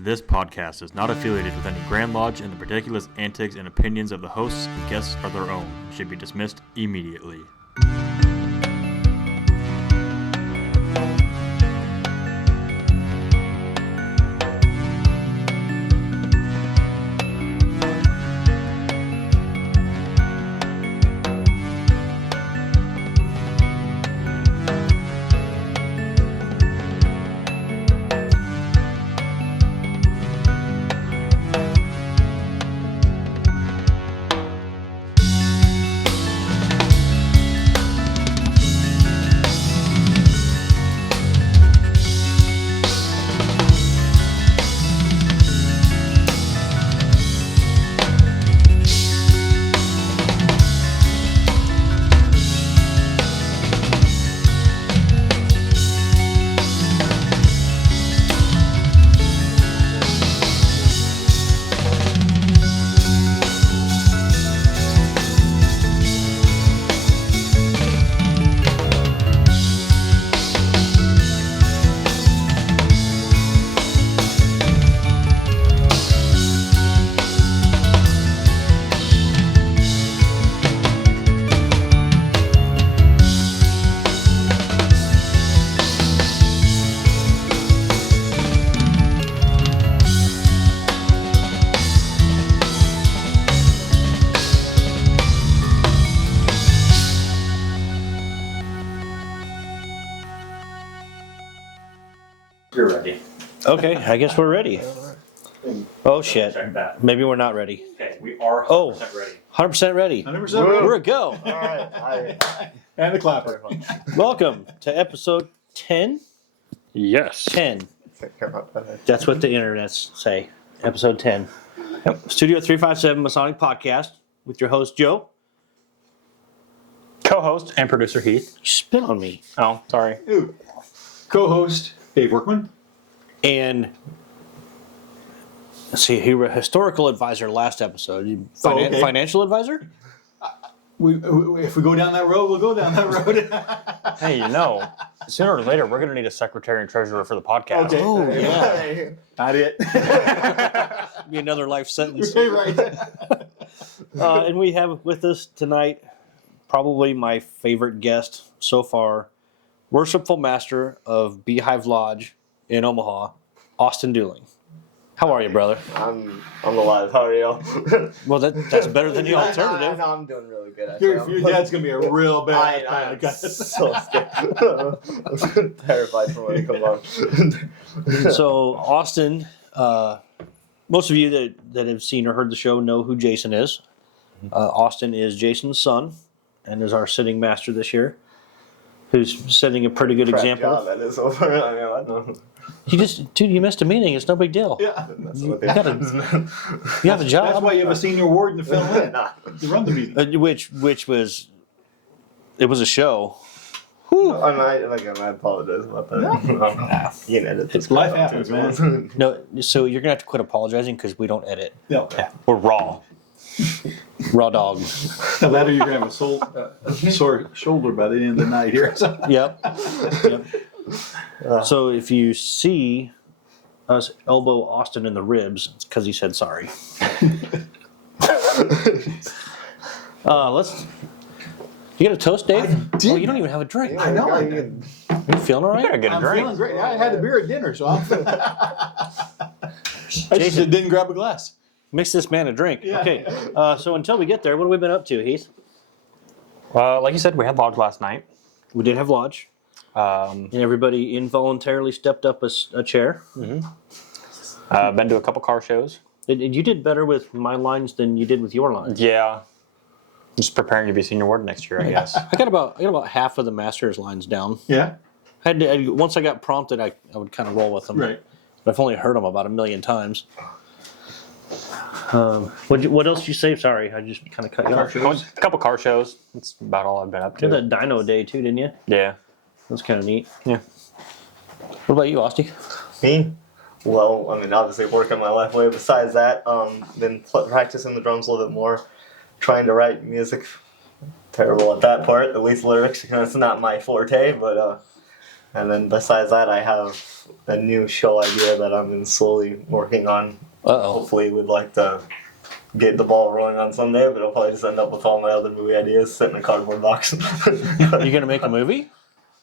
This podcast is not affiliated with any Grand Lodge, and the ridiculous antics and opinions of the hosts and guests are their own and should be dismissed immediately. You're ready. Okay, I guess we're ready. Oh shit. Check that. Maybe we're not ready. Okay, we are 100% ready. 100% ready. 100% ready. We're a go. All right. And the clapper. Welcome to episode 10. Yes. 10. That's what the internets say. Episode 10. Yep. Studio 357 Masonic Podcast with your host Joe. Co-host and producer Heath. You spit on me. Oh, sorry. Ooh. Co-host Dave Workman. And let's see, he was a historical advisor last episode. Okay. Financial advisor? If we go down that road, we'll go down that road. Hey, sooner or later, we're going to need a secretary and treasurer for the podcast. Okay. Oh, yeah. Not it. Be another life sentence. Right. And we have with us tonight probably my favorite guest so far, worshipful master of Beehive Lodge in Omaha, Austin Dooling. How are you, brother? I'm alive. How are y'all? Well, that's better than the alternative. I'm doing really good. Your dad's going to be a real bad I am guy. so scared. I'm terrified for when it comes on. So, Austin, most of you that have seen or heard the show know who Jason is. Austin is Jason's son and is our sitting master this year, who's setting a pretty good Crap example. job that is so far. I mean, I know. You missed a meeting. It's no big deal. Yeah. That's You what they have a job. That's why you have a senior warden to fill in. Nah. To run the meeting. Which was a show. I apologize about that. You can edit this. Life out, happens, too. man. No, so you're gonna have to quit apologizing because we don't edit. No. Yeah, we're raw. Raw dog. That or you're going to have a sore shoulder by the end of the night here. Yep. So if you see us elbow Austin in the ribs, it's because he said sorry. You got a toast, Dave? did. Oh, you don't even have a drink. I know. Are you feeling all You gotta right? get a I'm drink. feeling great. I had a beer at dinner, so I just Jason. didn't grab a glass. Mix this man a drink. Yeah. Okay. So until we get there, what have we been up to, Heath? Like you said, we had lodge last night. We did have lodge, and everybody involuntarily stepped up a chair. Been to a couple car shows. You did better with my lines than you did with your lines. Yeah. Just preparing to be senior warden next year, I guess. I got about half of the master's lines down. Yeah. Once I got prompted, I would kind of roll with them. Right. But I've only heard them about 1,000,000 times. What else did you say? Sorry, I just kind of cut you off. A couple car shows. That's about all I've been up You to. had that Dino Day too, didn't you? Yeah. That's kind of neat. Yeah. What about you, Austin? Me? Well, I mean, obviously working my life away. Besides that, been practicing the drums a little bit more, trying to write music. Terrible at that part, at least lyrics. It's not my forte, but And then besides that, I have a new show idea that I've been slowly working on. Uh-oh. Hopefully, would like to get the ball rolling on someday, but it'll probably just end up with all my other movie ideas sitting in a cardboard box. You going to make a movie?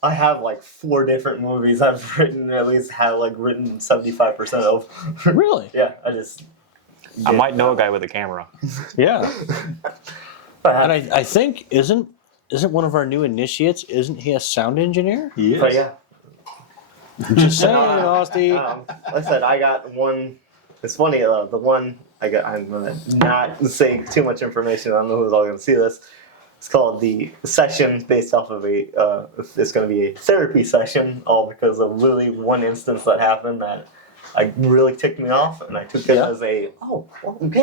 I have like 4 different movies I've written, at least have like written 75% of. Really? Yeah, I just. I might know a guy with a camera. Yeah. And I think, isn't one of our new initiates, isn't he a sound engineer? Yes. But yeah. Just saying, Austin. Like I said, I got one. It's funny, the one I got, I'm going to not say too much information. I don't know who's all going to see this. It's called the session based off of it's going to be a therapy session, all because of really one instance that happened that really ticked me off, and I took it as okay,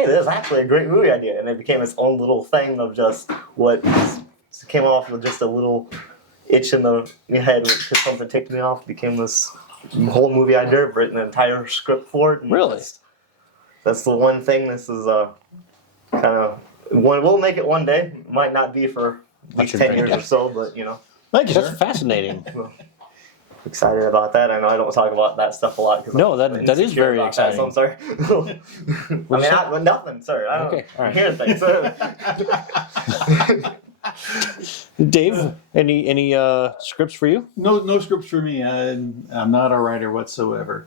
this is actually a great movie idea, and it became its own little thing of just what came off with just a little itch in the head because something ticked me off, became this whole movie idea. I've written an entire script for it. Really? That's the one thing. This is kind of we'll make it one day. Might not be for at least 10 years or so, but you know. Thank you, that's fascinating. Excited about that. I know I don't talk about that stuff a lot. Cause no, I'm that is very exciting. So I'm sorry. Nothing. Sorry. I don't know. All right. I'm hearing things. Dave, any scripts for you? No scripts for me. I'm not a writer whatsoever.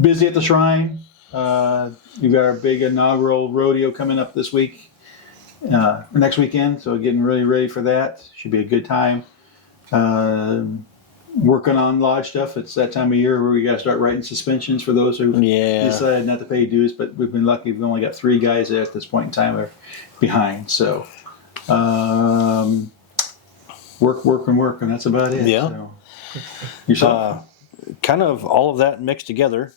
Busy at the shrine. We've got our big inaugural rodeo coming up this week, next weekend. So getting really ready for that. Should be a good time. Working on lodge stuff. It's that time of year where we got to start writing suspensions for those who decided not to pay dues. But we've been lucky. We've only got 3 guys there at this point in time are behind. So work, and that's about it. Yeah. So, yourself? Kind of all of that mixed together,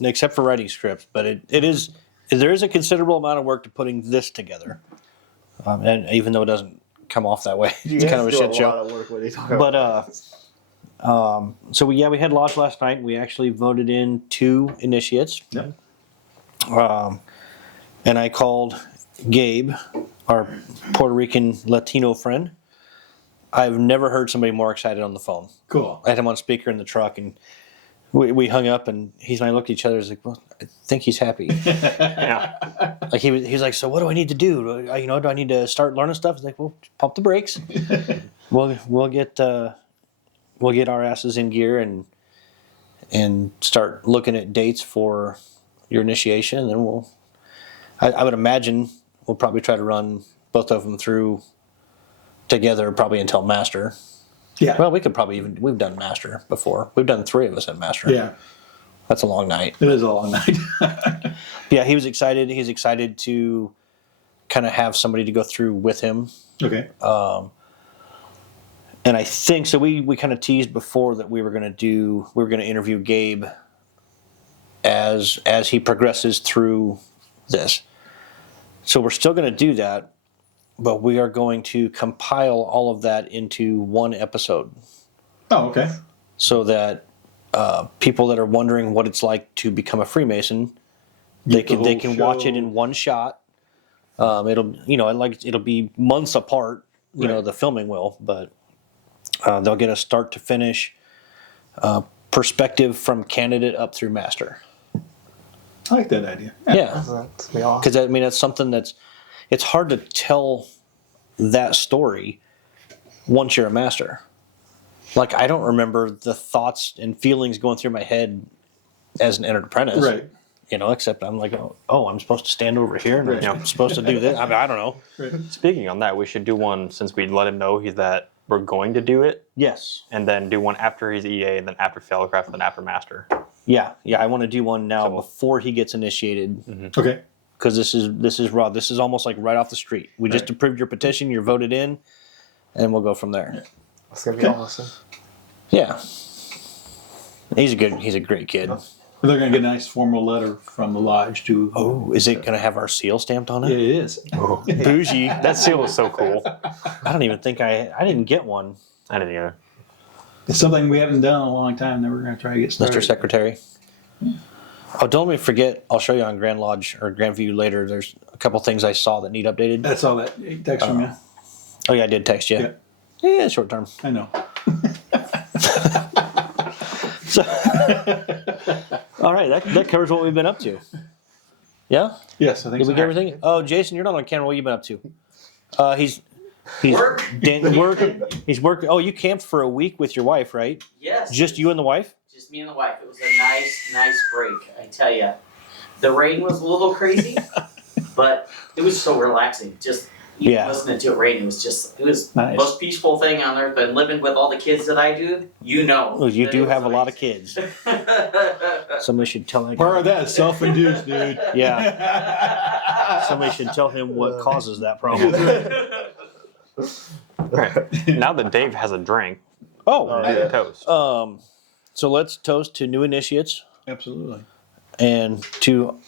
except for writing scripts. But there is a considerable amount of work to putting this together, and even though it doesn't come off that way, it's kind of a shit show. But so we had lodge last night. We actually voted in 2 initiates. Yeah. And I called Gabe, our Puerto Rican Latino friend. I've never heard somebody more excited on the phone. Cool. I had him on speaker in the truck, and we hung up, and he and I looked at each other. He's like, "Well, I think he's happy." Yeah. Like he was like, "So what do I need to do? Do I need to start learning stuff?" He's like, "Well, pump the brakes. We'll get our asses in gear and start looking at dates for your initiation, and then I would imagine we'll probably try to run both of them through together probably until master." Yeah. Well, we could probably we've done master before. We've done 3 of us at master. Yeah. That's a long night. It is a long night. Yeah, he was excited. He's excited to kind of have somebody to go through with him. Okay. And I think so. We kind of teased before that we were going to interview Gabe as he progresses through this. So we're still going to do that, but we are going to compile all of that into one episode. Oh, okay. So that people that are wondering what it's like to become a Freemason, they can watch it in one shot. It'll be months apart. The filming will, but they'll get a start to finish perspective from candidate up through master. I like that idea. Yeah, because that's something it's hard to tell that story once you're a master. Like, I don't remember the thoughts and feelings going through my head as an entered apprentice. Right. Except I'm like, oh, I'm supposed to stand over here and Right. I'm supposed to do this. I don't know. Right. Speaking on that, we should do one since we let him know that we're going to do it, Yes. and then do one after he's EA, and then after Failcraft, then after Master. Yeah. I want to do one now before he gets initiated. Okay. Because this is raw. This is almost like right off the street. We just approved your petition. You're voted in, and we'll go from there. That's gonna be awesome. Yeah, he's a great kid. They're going to get a nice formal letter from the lodge to. Oh, is it going to have our seal stamped on Yeah, it? it is. Bougie. That seal was so cool. I don't even think I didn't get one, I didn't either. It's something we haven't done in a long time that we're going to try to get started. Mr. Secretary. Oh, don't let me forget. I'll show you on Grand Lodge or Grand View later. There's a couple things I saw that need updated. That's all that text from you. Oh yeah, I did text you. Yeah. Yeah, short term. I know. So, all right, that covers what we've been up to. Yeah? Yes, I think Did we so. get everything? Oh, Jason, you're not on camera. What have you been up to? He's Work. working. He's working. Oh, you camped for a week with your wife, right? Yes. Just you and the wife? Just me and the wife. It was a nice break. I tell you, the rain was a little crazy, but it was so relaxing. Just even listening to it rain, it was Nice. the most peaceful thing on earth. And living with all the kids that I do, Well, you do have a lot of kids. Somebody should tell him. Part of that is self-induced, dude. Yeah. Somebody should tell him what causes that problem. Right. Now that Dave has a drink, Oh, do the toast. so let's toast to new initiates Absolutely. and to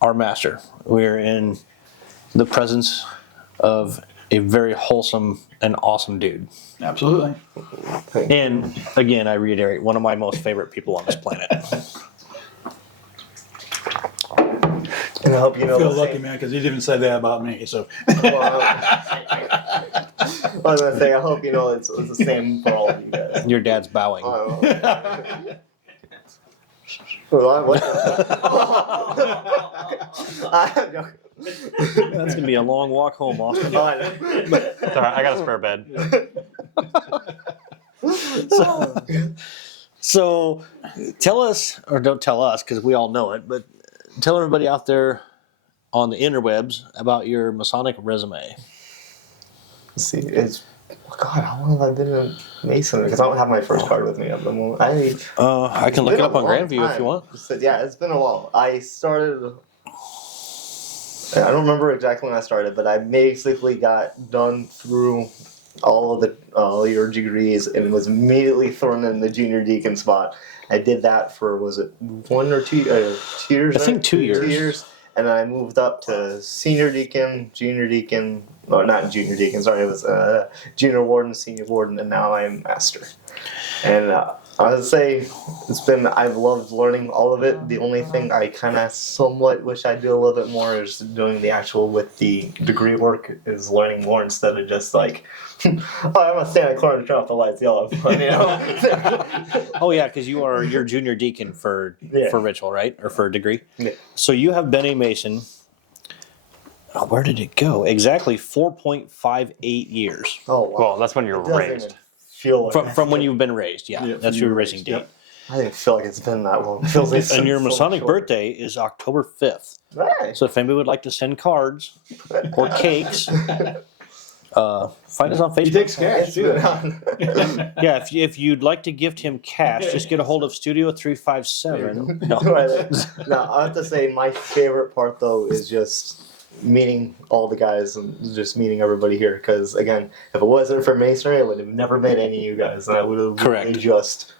our master. We're in the presence of a very wholesome and awesome dude. Absolutely. And again, I reiterate, one of my most favorite people on this planet. And I hope you know I feel the lucky, same. man, because he didn't say that about me. So Well, I was gonna say, I hope you know it's the same for all of you guys. Your dad's bowing. I'm joking. That's gonna be a long walk home, Austin. It's all right, I got a spare bed. So tell us, or don't tell us, because we all know it, but tell everybody out there on the interwebs about your Masonic resume. See, God, how long have I been in Mason? Because I don't have my first card with me at the moment. I can look it up on Grandview if you want. Yeah, it's been a while. I started. I don't remember exactly when I started, but I basically got done through all of all your degrees and was immediately thrown in the junior deacon spot. I did that for, was it 1 or 2 years? I think 2 years. 2 years. And then I moved up to senior deacon, junior deacon, or not junior deacon, sorry, it was junior warden, senior warden, and now I'm master. And I would say I've loved learning all of it. The only thing I kind of somewhat wish I do a little bit more is doing the actual with the degree work, is learning more instead of just like, oh, I'm gonna stand in the corner and turn off the lights, yellow. You know? Oh yeah, because you're junior deacon for ritual, right, or for a degree. Yeah. So you have been a Mason. Oh, where did it go? Exactly 4.58 years Oh wow. Well, that's when you're It doesn't raised. even feel like from when you've been raised. Yeah, Yeah, that's from your your raising raised, date. yep. I didn't feel like it's been that long. It feels like And your so Masonic short. birthday is October 5th. Right. So if anybody would like to send cards or cakes, find us on Facebook. he takes cash It's too. been on. Yeah, if you'd like to gift him cash, just get a hold of Studio 357. No. Right. Now, I have to say, my favorite part though is just meeting all the guys and just meeting everybody here. Because again, if it wasn't for Masonry, I would have never met any of you guys, and I would have Correct. really just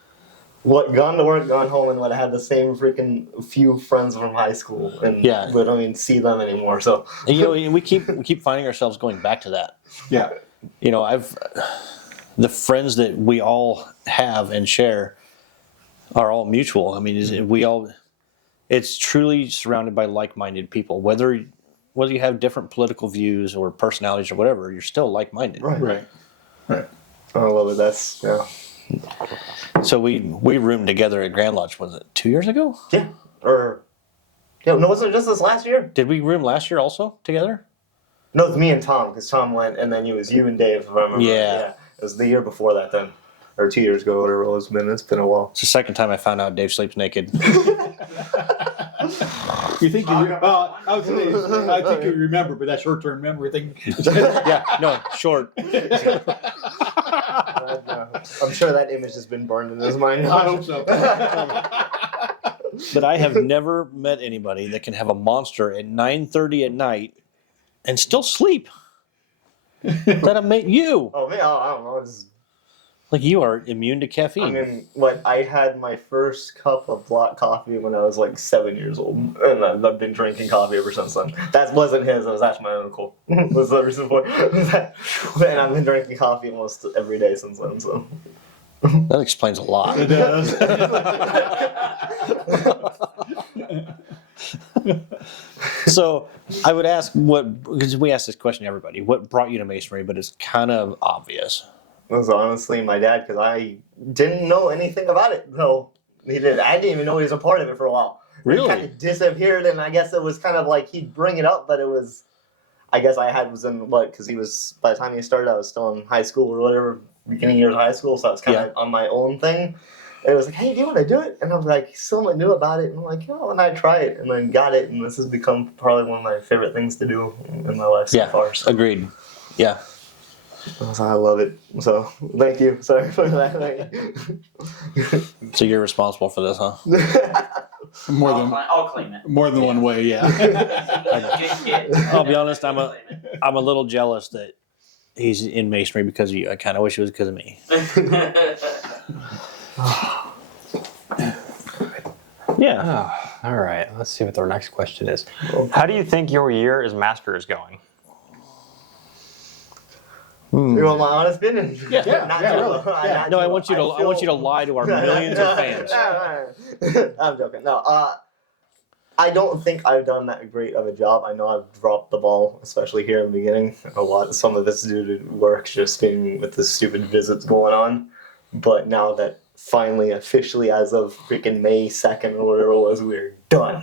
gone to work, gone home, and would have had the same freaking few friends from high school, and Yeah. we don't even see them anymore. So And, you know, we keep finding ourselves going back to that. Yeah. You know, the friends that we all have and share are all mutual. I mean, it's truly surrounded by like-minded people. Whether you have different political views or personalities or whatever, you're still like-minded. Right. I love it. That's yeah. So we roomed together at Grand Lodge. Was it 2 years ago? Yeah. No, wasn't it just this last year? Did we room last year also together? No, it's me and Tom, because Tom went, and then it was you and Dave, if I remember. Yeah. It was the year before that then. Or 2 years ago, whatever it's been. It's been a while. It's the second time I found out Dave sleeps naked. You think you? Well, I think you remember, but that short-term memory thing. Yeah, no, short. I'm sure that image has been burned in his mind. I hope so. But I have never met anybody that can have a monster at 9:30 at night and still sleep. That amazing you. Oh man, I don't know. Like you are immune to caffeine. I mean, I had my first cup of black coffee when I was like 7 years old, and I've been drinking coffee ever since then. That wasn't his; it was actually my uncle. Was the reason for that. And I've been drinking coffee almost every day since then. So That explains a lot. It does. So I would ask because we ask this question to everybody, what brought you to Masonry? But it's kind of obvious. it was honestly my dad, because I didn't know anything about it. No, He did. I didn't even know he was a part of it for a while. Really? He kind of disappeared, and I guess it was kind of like he'd bring it up, but it was. I guess was in what? Because he was by the time he started, I was still in high school or whatever, beginning years of high school, so I was kind of on my own thing. And it was like, hey, do you want to do it? And I was like, someone knew about it, and I'm like, and I try it, and then got it, and this has become probably one of my favorite things to do in my life so far. So. Agreed. Yeah. I love it. So thank you. Sorry for that. So you're responsible for this, huh? I'll claim it. More than one way, yeah. I'll be honest. I'm a little jealous that he's in masonry because of you. I kind of wish it was because of me. Yeah. Oh, all right. Let's see what our next question is. How do you think your year as master is going? You want my honest opinion? Yeah, really. Yeah. No, I want you to lie to our millions of fans. I'm joking. No, I don't think I've done that great of a job. I know I've dropped the ball, especially here in the beginning. A lot. Some of this due to work, just being with the stupid visits going on. But now that finally, officially, as of freaking May 2nd or whatever it was, we're done.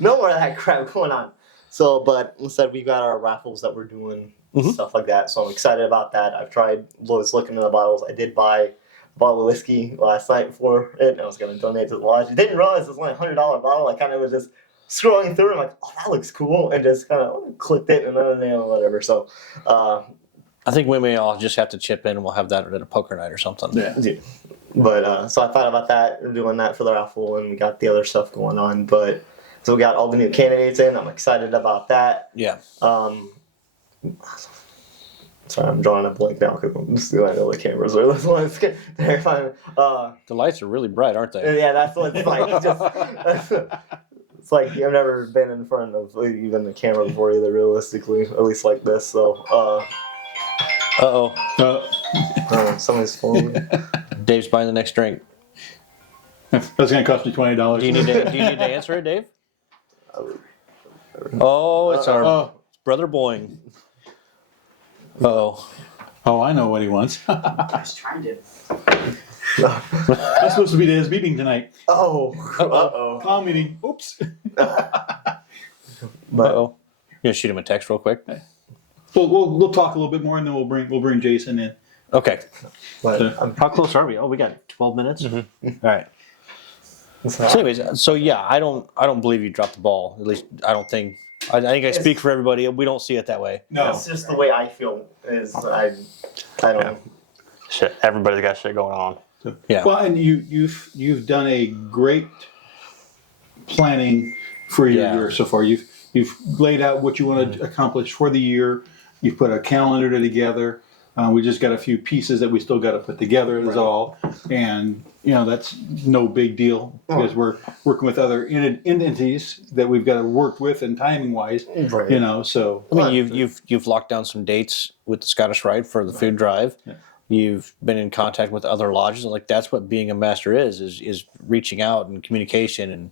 No more of that crap going on. So, but instead, we got our raffles that we're doing. Stuff like that, so I'm excited about that. Was looking at the bottles. I did buy a bottle of whiskey last night for it, and I was going to donate to the lodge. I didn't realize it was only a $100 bottle. I kind of was just scrolling through, and I'm like, oh, that looks cool, and just kind of clicked it, and then whatever. So, I think we may all just have to chip in, and we'll have that at a poker night or something. Yeah. But so I thought about that, doing that for the raffle, and we got the other stuff going on. But so we got all the new candidates in. I'm excited about that. Yeah. Sorry, I'm drawing a blank now because I know the cameras are terrifying. The lights are really bright, aren't they? Yeah, that's what it's like. It's like I've never been in front of even the camera before either, realistically, at least like this. So, somebody's phone. Dave's buying the next drink. That's going to cost you $20. Do you need to answer it, Dave? It's our brother Boying. Oh, I know what he wants. I was trying to. That's supposed to be his meeting tonight. Clown meeting. Oops. But you gonna shoot him a text real quick? We'll talk a little bit more, and then we'll bring Jason in. Okay. but How close are we? Oh, we got 12 minutes. Mm-hmm. All right. So anyways, I don't believe you dropped the ball. At least I don't think. I think I speak for everybody. We don't see it that way. No, it's just the way I feel. I don't know. Shit, everybody's got shit going on. So, Yeah. Well, and you've done a great planning for your year so far. You've laid out what you want to accomplish for the year. You've put a calendar together. We just got a few pieces that we still got to put together. Is all, and that's no big deal because we're working with other entities that we've got to work with and timing wise. Right. So I mean, you've locked down some dates with the Scottish Rite for the food drive. Yeah. You've been in contact with other lodges. Like that's what being a master is reaching out and communication, and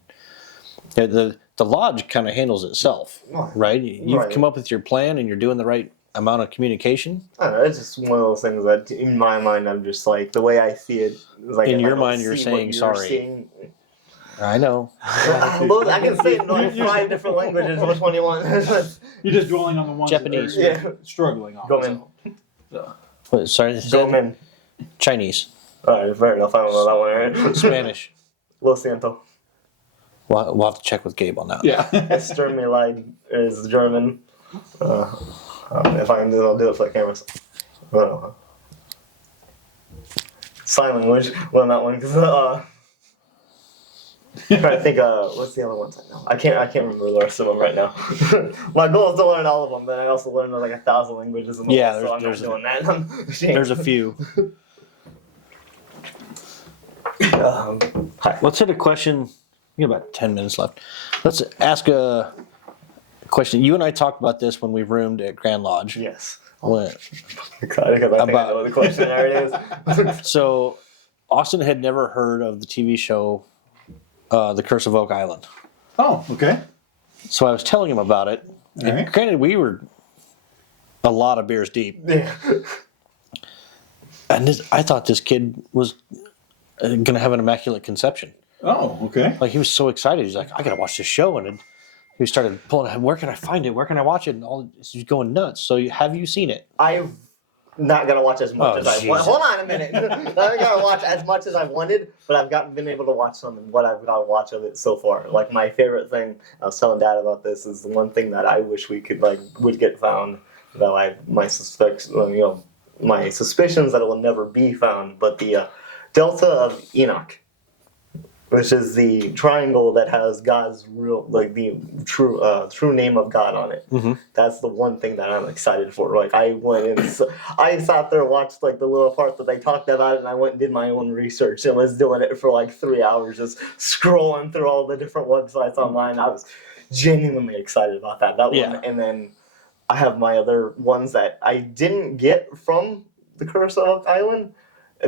the lodge kind of handles itself, right? You've come up with your plan and you're doing the right amount of communication. I don't know. It's just one of those things that, in my mind, I'm just like the way I see it. Is like In your mind, you're saying sorry. I know. I can say it in like 5 different languages. Which one do you want? you're just dwelling on the ones Japanese. that are struggling on. Gomen. What, sorry, Gomen. Chinese. All right, fair enough. I don't know that one. Right? Spanish. Lo siento. We'll have to check with Gabe on that. Yeah. Exterminate is German. If I can do it, I'll do it for the cameras. I don't know. Sign language. Well, that one because I'm trying to think. What's the other ones I know? I can't remember the rest of them right now. My goal is to learn all of them, but I also learned like 1,000 languages in the world, so I'm not doing that. I'm ashamed. There's a few. Hi. Let's hit a question. We got about 10 minutes left. Let's ask a question. You and I talked about this when we roomed at Grand Lodge. Yes. When, I'm excited because I think I know what the question already is. so, Austin had never heard of the TV show The Curse of Oak Island. Oh, okay. So I was telling him about it. And right. granted, we were a lot of beers deep. Yeah. And I thought this kid was going to have an immaculate conception. Oh, okay. Like he was so excited. He's like, I got to watch this show. And then he started pulling, where can I find it? Where can I watch it? And he's going nuts. So have you seen it? I've not gonna watch as much as I want. Jesus. Hold on a minute. I haven't gotta watch as much as I wanted, but I've been able to watch some, and what I've got to watch of it so far. Like my favorite thing, I was telling Dad about this, is the one thing that I wish we could would get found. That my suspicions that it will never be found, but the Delta of Enoch, which is the triangle that has God's real, the true name of God on it. Mm-hmm. That's the one thing that I'm excited for. Like I went and I sat there and watched the little part that they talked about it, and I went and did my own research and was doing it for 3 hours, just scrolling through all the different websites online. I was genuinely excited about that one, and then I have my other ones that I didn't get from the Curse of Oak Island,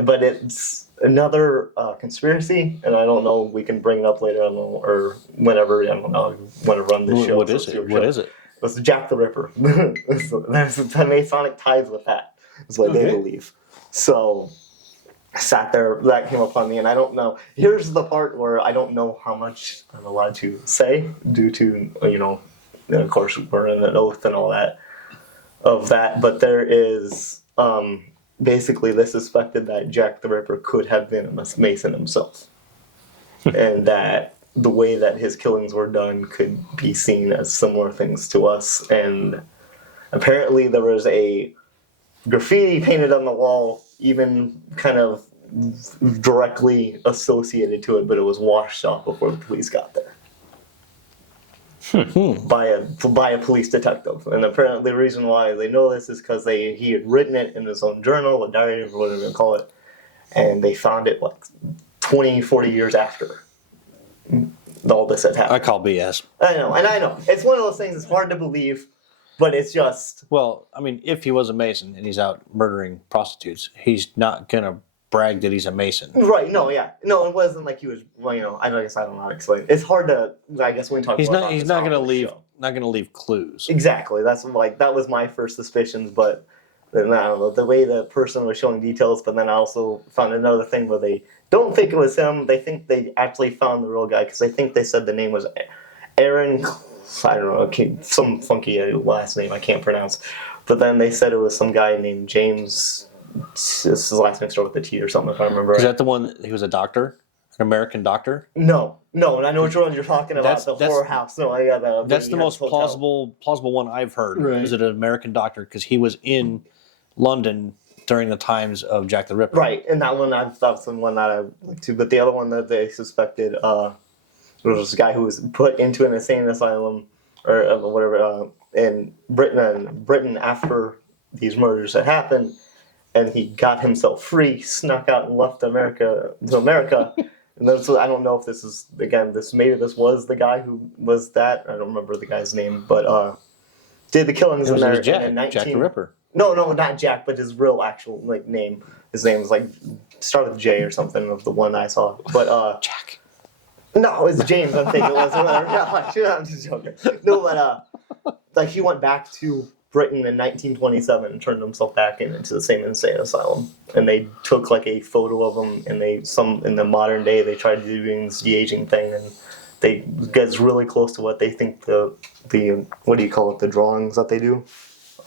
but it's another conspiracy, and I don't know. We can bring it up later, or whenever. I don't know. I want to run this show. What is it? What is it? It's Jack the Ripper. There's some Masonic ties with that. Is what they believe. So I sat there. That came upon me, and I don't know. Here's the part where I don't know how much I'm allowed to say due to of course we're in an oath and all that of that. But there is. Basically, they suspected that Jack the Ripper could have been a Mason himself. And that the way that his killings were done could be seen as similar things to us. And apparently there was a graffiti painted on the wall, even kind of directly associated to it, but it was washed off before the police got there. By a police detective, and apparently the reason why they know this is because he had written it in his own journal, a diary, or whatever you call it, and they found it 20, 40 years after all this had happened. I call BS. I know. It's one of those things. It's hard to believe, but it's just. Well, I mean, if he was a Mason and he's out murdering prostitutes, he's not gonna brag that he's a Mason. Right, no, it wasn't like he was, I guess I don't know how to explain. It's hard to, I guess when we talk about he's not going to leave clues. Exactly, that's that was my first suspicions, but then, I don't know, the way the person was showing details, but then I also found another thing where they don't think it was him, they think they actually found the real guy, because I think they said the name was Aaron, I don't know, some funky last name I can't pronounce, but then they said it was some guy named James. His last name started with a T or something, if I remember. Is that the one? He was a doctor, an American doctor. No, and I know which one you're talking about. The horror house. No, I got that. That's the most plausible one I've heard. Right. Is it an American doctor? Because he was in London during the times of Jack the Ripper. Right, and that one that's the one that I like to. But the other one that they suspected was this guy who was put into an insane asylum or whatever in Britain after these murders had happened. And he got himself free, snuck out and left America. And then, so I don't know if this is, again, maybe this was the guy who was that. I don't remember the guy's name, but did the killings in there. Jack the Ripper. No, not Jack, but his real actual name. His name was started with J or something of the one I saw. But Jack. No, it's James. I'm thinking it was. I'm just joking. No, but he went back to Britain in 1927 and turned himself back into the same insane asylum. And they took a photo of him, and in the modern day they tried doing this de-aging thing, and they gets really close to what they think the what do you call it, the drawings that they do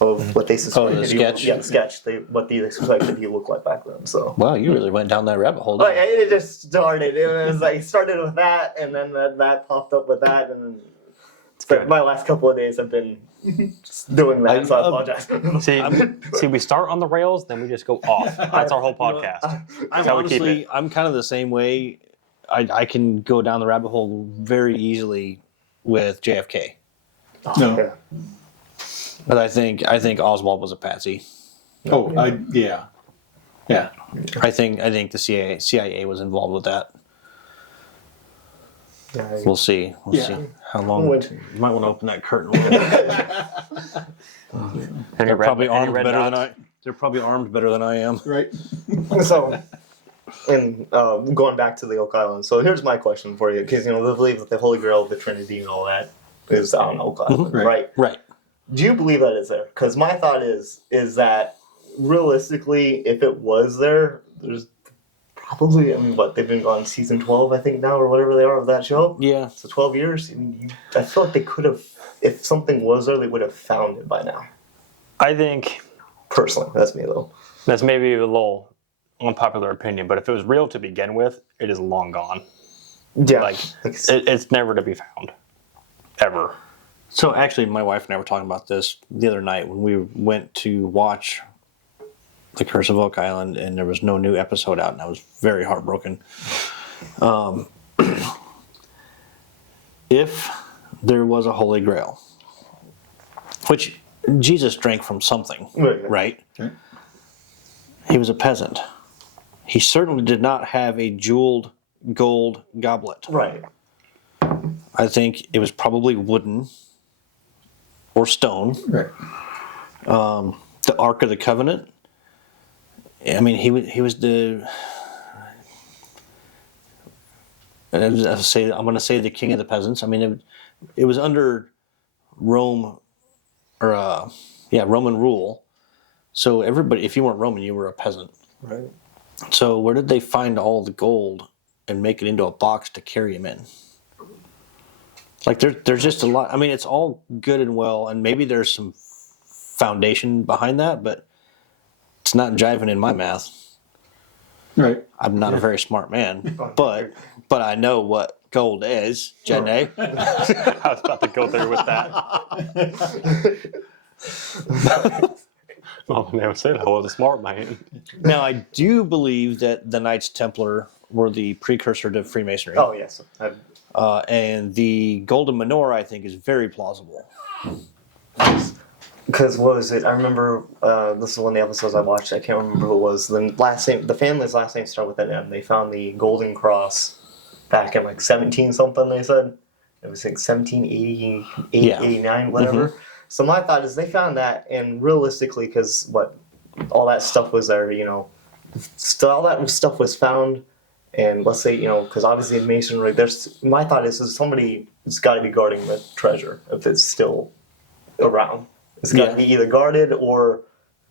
of what they suspect. The sketch. Sketch. What they suspected he looked like back then. So. Wow, you really went down that rabbit hole. It just started. It was started with that, and then that popped up with that, and then my last couple of days have been just doing that, so I apologize. See, we start on the rails, then we just go off. That's our whole podcast. I'm kind of the same way. I can go down the rabbit hole very easily with JFK. No. Yeah. But I think Oswald was a patsy. Oh, yeah. I think the CIA was involved with that. Yeah, We'll see. We'll see how long. You might want to open that curtain a little bit. They're probably armed better than I am. Right. So, and going back to the Oak Island. So here's my question for you, because they believe that the Holy Grail, the Trinity, and all that is on Oak Island, right? Right. Do you believe that is there? Because my thought is that realistically, if it was there, there's probably, I mean, what, they've been on season 12, I think, now, or whatever they are of that show? Yeah. So 12 years? I mean, I feel like they could have, if something was there, they would have found it by now. I think Personally, that's me, though. that's maybe a little unpopular opinion, but if it was real to begin with, it is long gone. Yeah. Like, it's never to be found. Ever. So actually, my wife and I were talking about this the other night when we went to watch The Curse of Oak Island, and there was no new episode out, and I was very heartbroken. If there was a Holy Grail, which Jesus drank from something, right? Okay. He was a peasant. He certainly did not have a jeweled gold goblet. Right. I think it was probably wooden or stone. Right. The Ark of the Covenant. I mean, he was the. I'm going to say the king of the peasants. I mean, it was under Rome, or Roman rule. So everybody, if you weren't Roman, you were a peasant. Right. So where did they find all the gold and make it into a box to carry him in? Like there's just a lot. I mean, it's all good and well, and maybe there's some foundation behind that, but it's not jiving in my math. Right. I'm not a very smart man, but I know what gold is, Jenny. I was about to go there with that. Well, I never said I was a smart man. Now, I do believe that the Knights Templar were the precursor to Freemasonry. Oh, yes. And the Golden Menorah, I think, is very plausible. Because what was it? I remember this is one of the episodes I watched. I can't remember who it was. The last name, the family's last name started with an M. They found the Golden Cross back in like 17 something. They said it was like 1780, 89, whatever. Mm-hmm. So my thought is they found that, and realistically, because all that stuff was there, all that stuff was found, and let's say because obviously in masonry, my thought is somebody's got to be guarding the treasure if it's still around. It's got to be either guarded or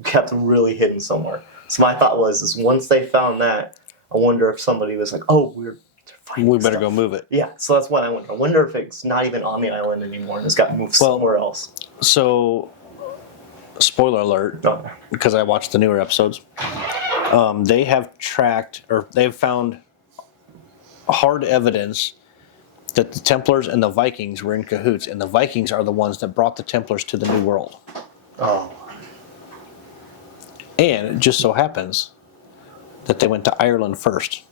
kept really hidden somewhere. So my thought is once they found that, I wonder if somebody was like, "Oh, we better go move it." Yeah, so that's what I wonder. I wonder if it's not even on the island anymore and it's got moved somewhere else. So, spoiler alert, because I watched the newer episodes, they have found hard evidence that the Templars and the Vikings were in cahoots, and the Vikings are the ones that brought the Templars to the New World. Oh. And it just so happens that they went to Ireland first.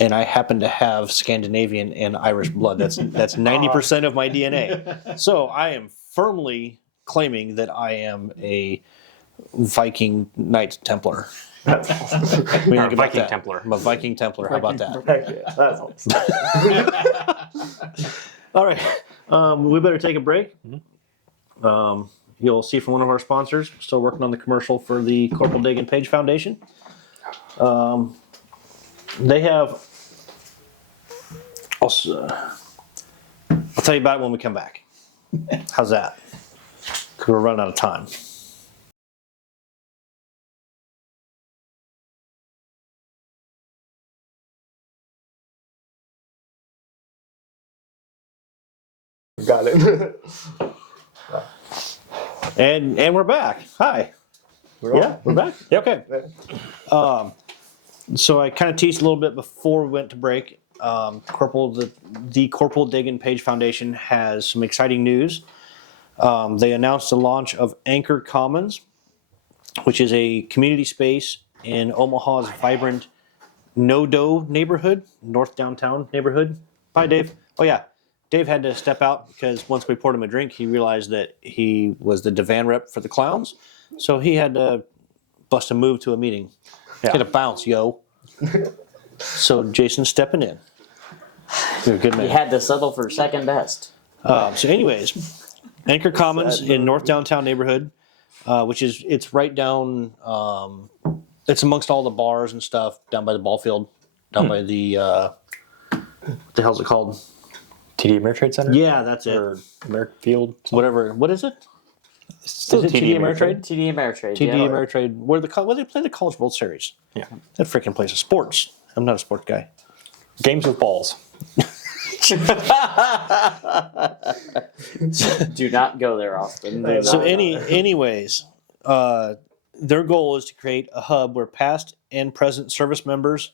And I happen to have Scandinavian and Irish blood. That's 90% of my DNA. So I am firmly claiming that I am a Viking Knight Templar. Or Viking Templar. I'm a Viking Templar. How about that? That's awesome. All right. We better take a break. You'll see from one of our sponsors, still working on the commercial for the Corporal Dagan Page Foundation. They have. I'll tell you about it when we come back. How's that? Because we're running out of time. Got it. And we're back. Hi. We're back. Yeah, okay. So I kind of teased a little bit before we went to break. The Corporal Dagan Page Foundation has some exciting news. They announced the launch of Anchor Commons, which is a community space in Omaha's vibrant No-Do neighborhood, North Downtown neighborhood. Bye, Dave. Oh, yeah. Dave had to step out because once we poured him a drink, he realized that he was the divan rep for the Clowns. So he had to bust a move to a meeting. Yeah. Get a bounce, yo. So Jason's stepping in. You're a good man. You had to settle for second best. So anyways, Anchor Commons in North Downtown neighborhood, it's right down, it's amongst all the bars and stuff down by the ball field, down by the, what the hell's it called? TD Ameritrade Center? Yeah, that's it. Or Amerifield? Whatever. What is it? Still is it TD Ameritrade? TD Ameritrade. TD Ameritrade, where they play the College World Series. Yeah. That freaking place of sports. I'm not a sports guy. Games with balls. Do not go there, Austin. Do So not go there. anyways, their goal is to create a hub where past and present service members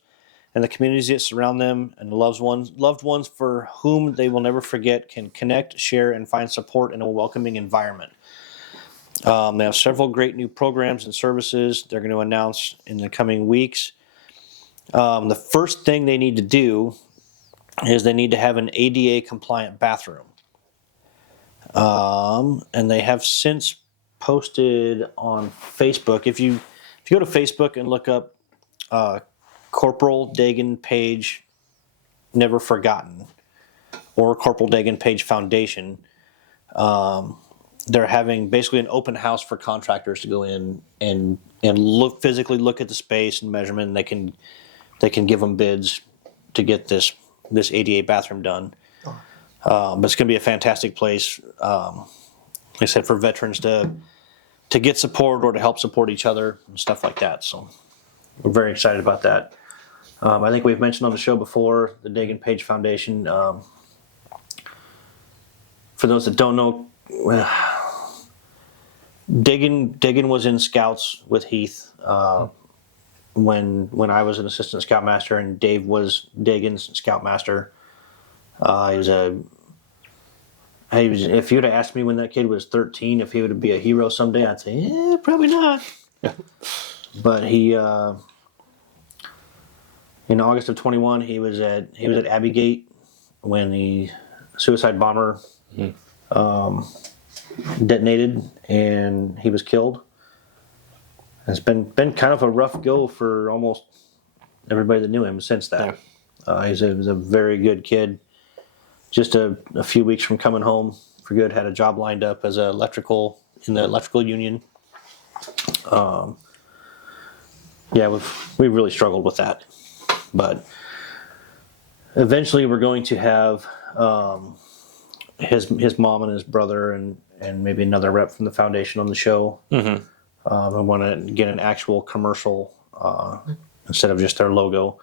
and the communities that surround them and the loved ones for whom they will never forget can connect, share, and find support in a welcoming environment. They have several great new programs and services they're going to announce in the coming weeks. The first thing they need to do is they need to have an ADA compliant bathroom. And they have since posted on Facebook. If you go to Facebook and look up Corporal Dagan Page Never Forgotten or Corporal Dagan Page Foundation, they're having basically an open house for contractors to go in and physically look at the space and measurement. And they can give them bids to get this ADA bathroom done. But it's going to be a fantastic place, like I said, for veterans to get support or to help support each other and stuff like that. So we're very excited about that. I think we've mentioned on the show before the Dagan Page Foundation. For those that don't know, Dagan was in Scouts with Heath when I was an assistant scoutmaster, and Dave was Dagan's scoutmaster. If you'd have asked me when that kid was 13 if he would be a hero someday, I'd say, probably not. But he, in August of 21, he was at Abbey Gate when the suicide bomber detonated, and he was killed. It's been kind of a rough go for almost everybody that knew him since that. Yeah. He was a very good kid. Just a few weeks from coming home for good, had a job lined up as in the electrical union. We've really struggled with that, but eventually we're going to have his mom and his brother and maybe another rep from the foundation on the show. Mm-hmm. I want to get an actual commercial instead of just their logo.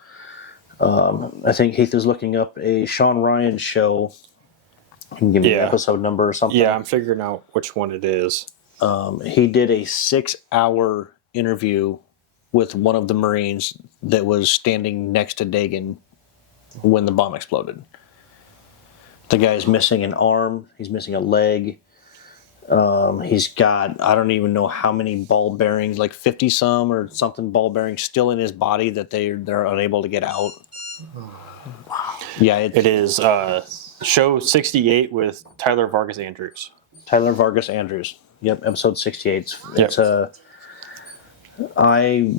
I think Heath is looking up a Sean Ryan show. You can give me the episode number or something. Yeah, I'm figuring out which one it is. He did a 6-hour interview with one of the Marines that was standing next to Dagan when the bomb exploded. The guy is missing an arm. He's missing a leg. He's got, I don't even know how many ball bearings, like 50 some or something ball bearings still in his body that they're unable to get out. Yeah, it is show 68 with Tyler Vargas Andrews. Tyler Vargas Andrews. Yep, episode 68. It's I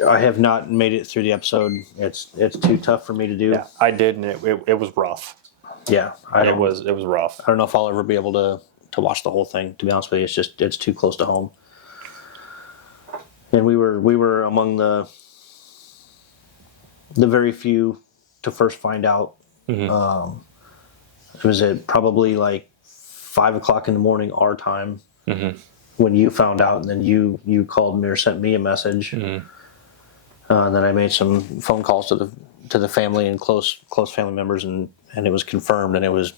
have not made it through the episode. It's too tough for me to do. Yeah, I did, and it was rough. Yeah, it was rough. I don't know if I'll ever be able to watch the whole thing. To be honest with you, it's too close to home. And we were among the very few to first find out. Mm-hmm. It was at probably like 5 o'clock in the morning our time when you found out, and then you called me or sent me a message. Mm-hmm. And then I made some phone calls to the family and close family members, and it was confirmed, and it was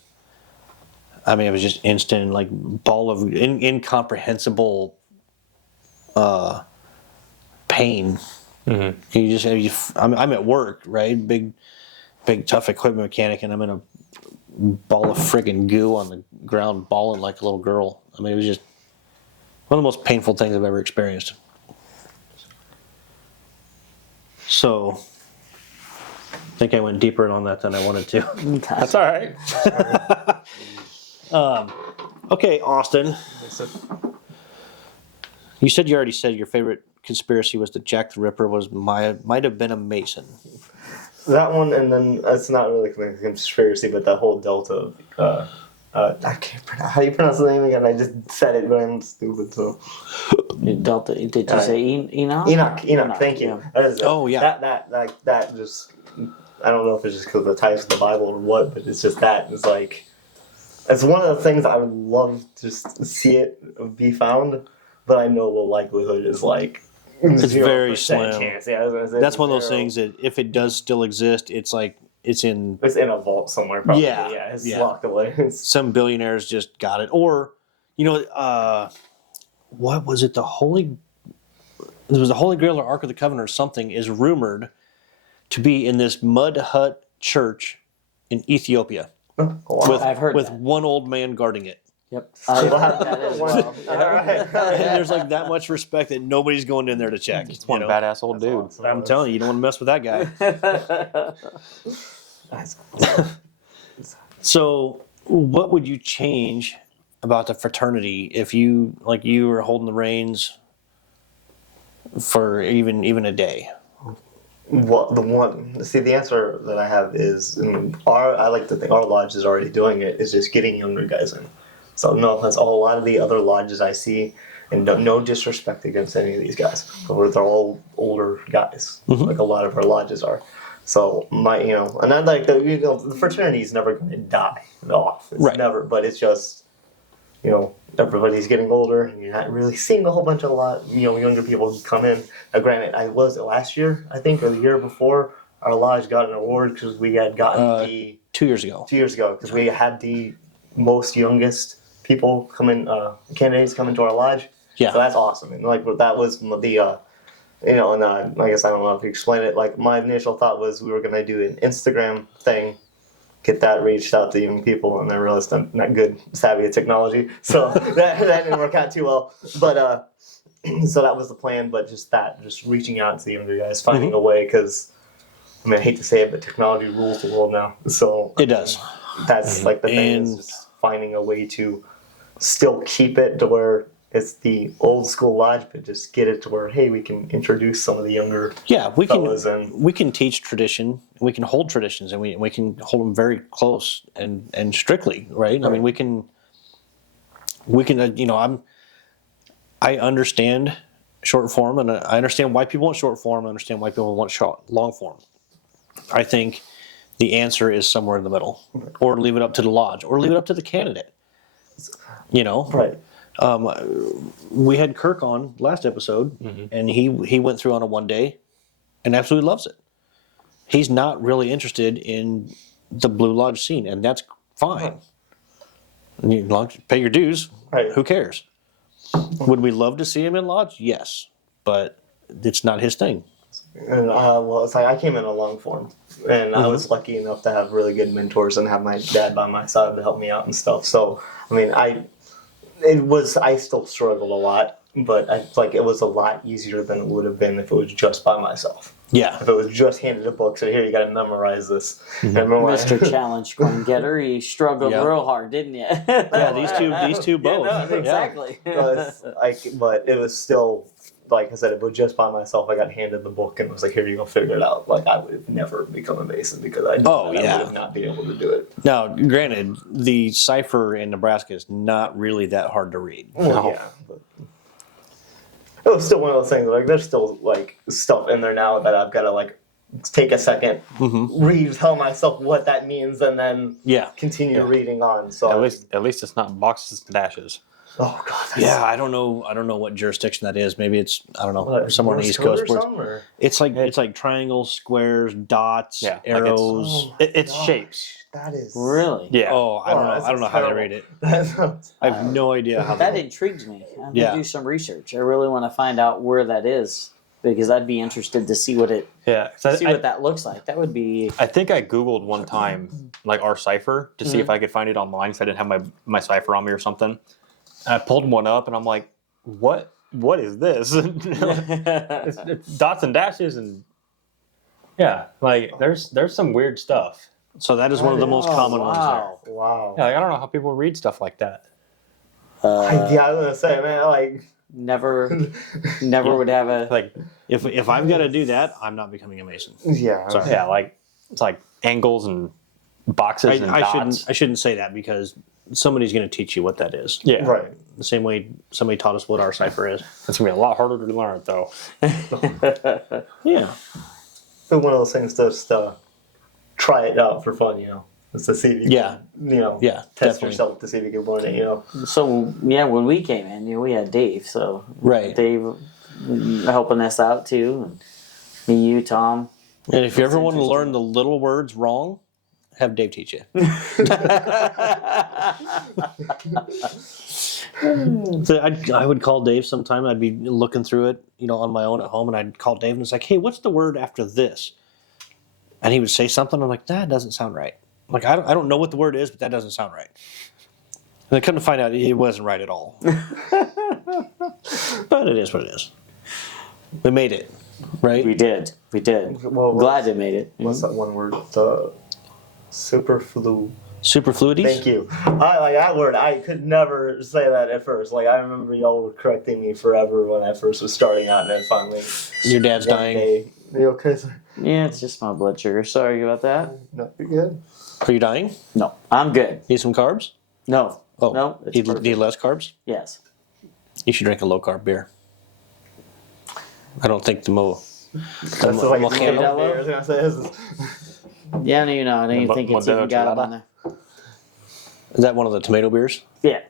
just instant, like ball of incomprehensible pain. Mm-hmm. I'm at work, right? Big tough equipment mechanic, and I'm in a ball of friggin' goo on the ground, bawling like a little girl. I mean, it was just one of the most painful things I've ever experienced. So, I think I went deeper on that than I wanted to. That's all right. Okay, Austin. You said you already said your favorite conspiracy was that Jack the Ripper might have been a Mason. That one, and then it's not really a conspiracy, but that whole Delta. I can't pronounce. How do you pronounce the name again? I just said it, but I'm stupid. So Delta. Did you say Enoch? Enoch. Thank you. Yeah. That just. I don't know if it's just because of the ties to the Bible or what, but it's just that. It's like. It's one of the things I would love to just see it be found, but I know the likelihood is like It's 0% very slim. chance. Yeah, I was gonna say That's one of those zero. things that if it does still exist, it's like it's in It's in a vault somewhere, probably. Yeah, Yeah, it's yeah. locked away. some billionaires just got it. Or, what was it? It was the Holy Grail or Ark of the Covenant or something is rumored to be in this mud hut church in Ethiopia Oh, wow. with I've heard with that. one old man guarding it. Yep. I've heard that as well. All right. And there's like that much respect that nobody's going in there to check. It's one you know? badass old dude. Awesome. I'm telling you, you don't want to mess with that guy. That's So, what would you change about the fraternity if you were holding the reins for even a day? Well, the answer that I have is I like to think our lodge is already doing it. Is just getting younger guys in. So no offense, a lot of the other lodges I see, and no disrespect against any of these guys, but they're all older guys, like a lot of our lodges are. So and I like the fraternity is never going to die off. It's Right. never, but it's just everybody's getting older, and you're not really seeing a whole bunch of younger people come in. Now, granted, I was last year, I think, or the year before, our lodge got an award because we had gotten 2 years ago. 2 years ago because we had the most youngest people candidates come into our lodge. Yeah. So that's awesome, and that was the. And I guess I don't know if you explain it. Like my initial thought was we were gonna do an Instagram thing, get that reached out to young people, and I realized I'm not good savvy at technology, so that didn't work out too well. But so that was the plan. But just reaching out to the younger guys, finding a way, because I hate to say it, but technology rules the world now. So It does. That's like the thing is just finding a way to still keep it to where it's the old school lodge, but just get it to where, hey, we can introduce some of the younger fellas in. We can teach tradition, we can hold traditions, and we can hold them very close and strictly, right? I mean, we can I understand short form, and I understand why people want short form. I understand why people want long form. I think the answer is somewhere in the middle, or leave it up to the lodge, or leave it up to the candidate. Right. We had Kirk on last episode, and he went through on a 1 day, and absolutely loves it. He's not really interested in the Blue Lodge scene, and that's fine. You pay your dues. Right. Who cares? Would we love to see him in lodge? Yes, but it's not his thing. And it's like I came in a long form, and I was lucky enough to have really good mentors and have my dad by my side to help me out and stuff. So I mean, I still struggled a lot, but it was a lot easier than it would have been if it was just by myself. Yeah. If it was just handed a book, so here you got to memorize this. Mr. Challenge Coin Getter, you struggled real hard, didn't you? Yeah, these two both. Exactly. But it was still, like I said, it was just by myself. I got handed the book and was like, here you go, figure it out. Like I would have never become a Mason because I would have not been able to do it. Now, granted, the cipher in Nebraska is not really that hard to read. Well, yeah, but it was still one of those things. Like there's still stuff in there now that I've got to take a second, read, tell myself what that means, and then continue reading on. So At least it's not boxes and dashes. oh god, I don't know what jurisdiction that is. Maybe it's somewhere on the East Coast. Where it's like triangles, squares, dots, arrows. It's shapes. that is Really? Yeah. Oh, I don't know how they read it. I have no idea how. That intrigues me. I'm Yeah. gonna do some research. I really want to find out where that is because I'd be interested to see what what that looks like. That would be. I think I Googled one time, our cipher, to see if I could find it online because I didn't have my cipher on me or something. And I pulled one up, and I'm like, what is this? it's dots and dashes, and there's some weird stuff. So that is one of the most common ones there. wow. Yeah, I don't know how people read stuff like that. I was gonna say, man, Never would have a. If I've got to do that, I'm not becoming a Mason. yeah. Sorry. Yeah, it's like angles and boxes and dots. I shouldn't say that because somebody's going to teach you what that is. Yeah, Right. The same way somebody taught us what our cipher is. It's gonna be a lot harder to learn though. Yeah. But one of those things to just try it out for fun, Just to see if you Yeah. can, Yeah, test definitely. yourself to see if you can learn it, So when we came in, we had Dave. So Right. Dave helping us out too. Me, you, Tom. And if you ever want to learn the little words wrong, have Dave teach you. So I would call Dave sometime. I'd be looking through it, on my own at home, and I'd call Dave and it's like, "Hey, what's the word after this?" And he would say something. I'm like, "That doesn't sound right." Like I don't know what the word is, but that doesn't sound right. And I couldn't find out it wasn't right at all. But it is what it is. We made it, right? We did. Well, Glad they made it. What's that one word? The superflu. Superfluities. Thank you. I like that word. I could never say that at first. Like I remember y'all were correcting me forever when I first was starting out, and then finally. Your dad's one dying. day- You okay, sir? Yeah, it's just my blood sugar. Sorry about that. No, you're good. Are you dying? No, I'm good. Need some carbs? No. Oh, No, it's need perfect. less carbs? Yes. You should drink a low carb beer. I don't think the That's like Mojito. I was gonna say. This is- Yeah, no, I don't even think it's Modelo even got it Chelada? on there. Is that one of the tomato beers? Yeah.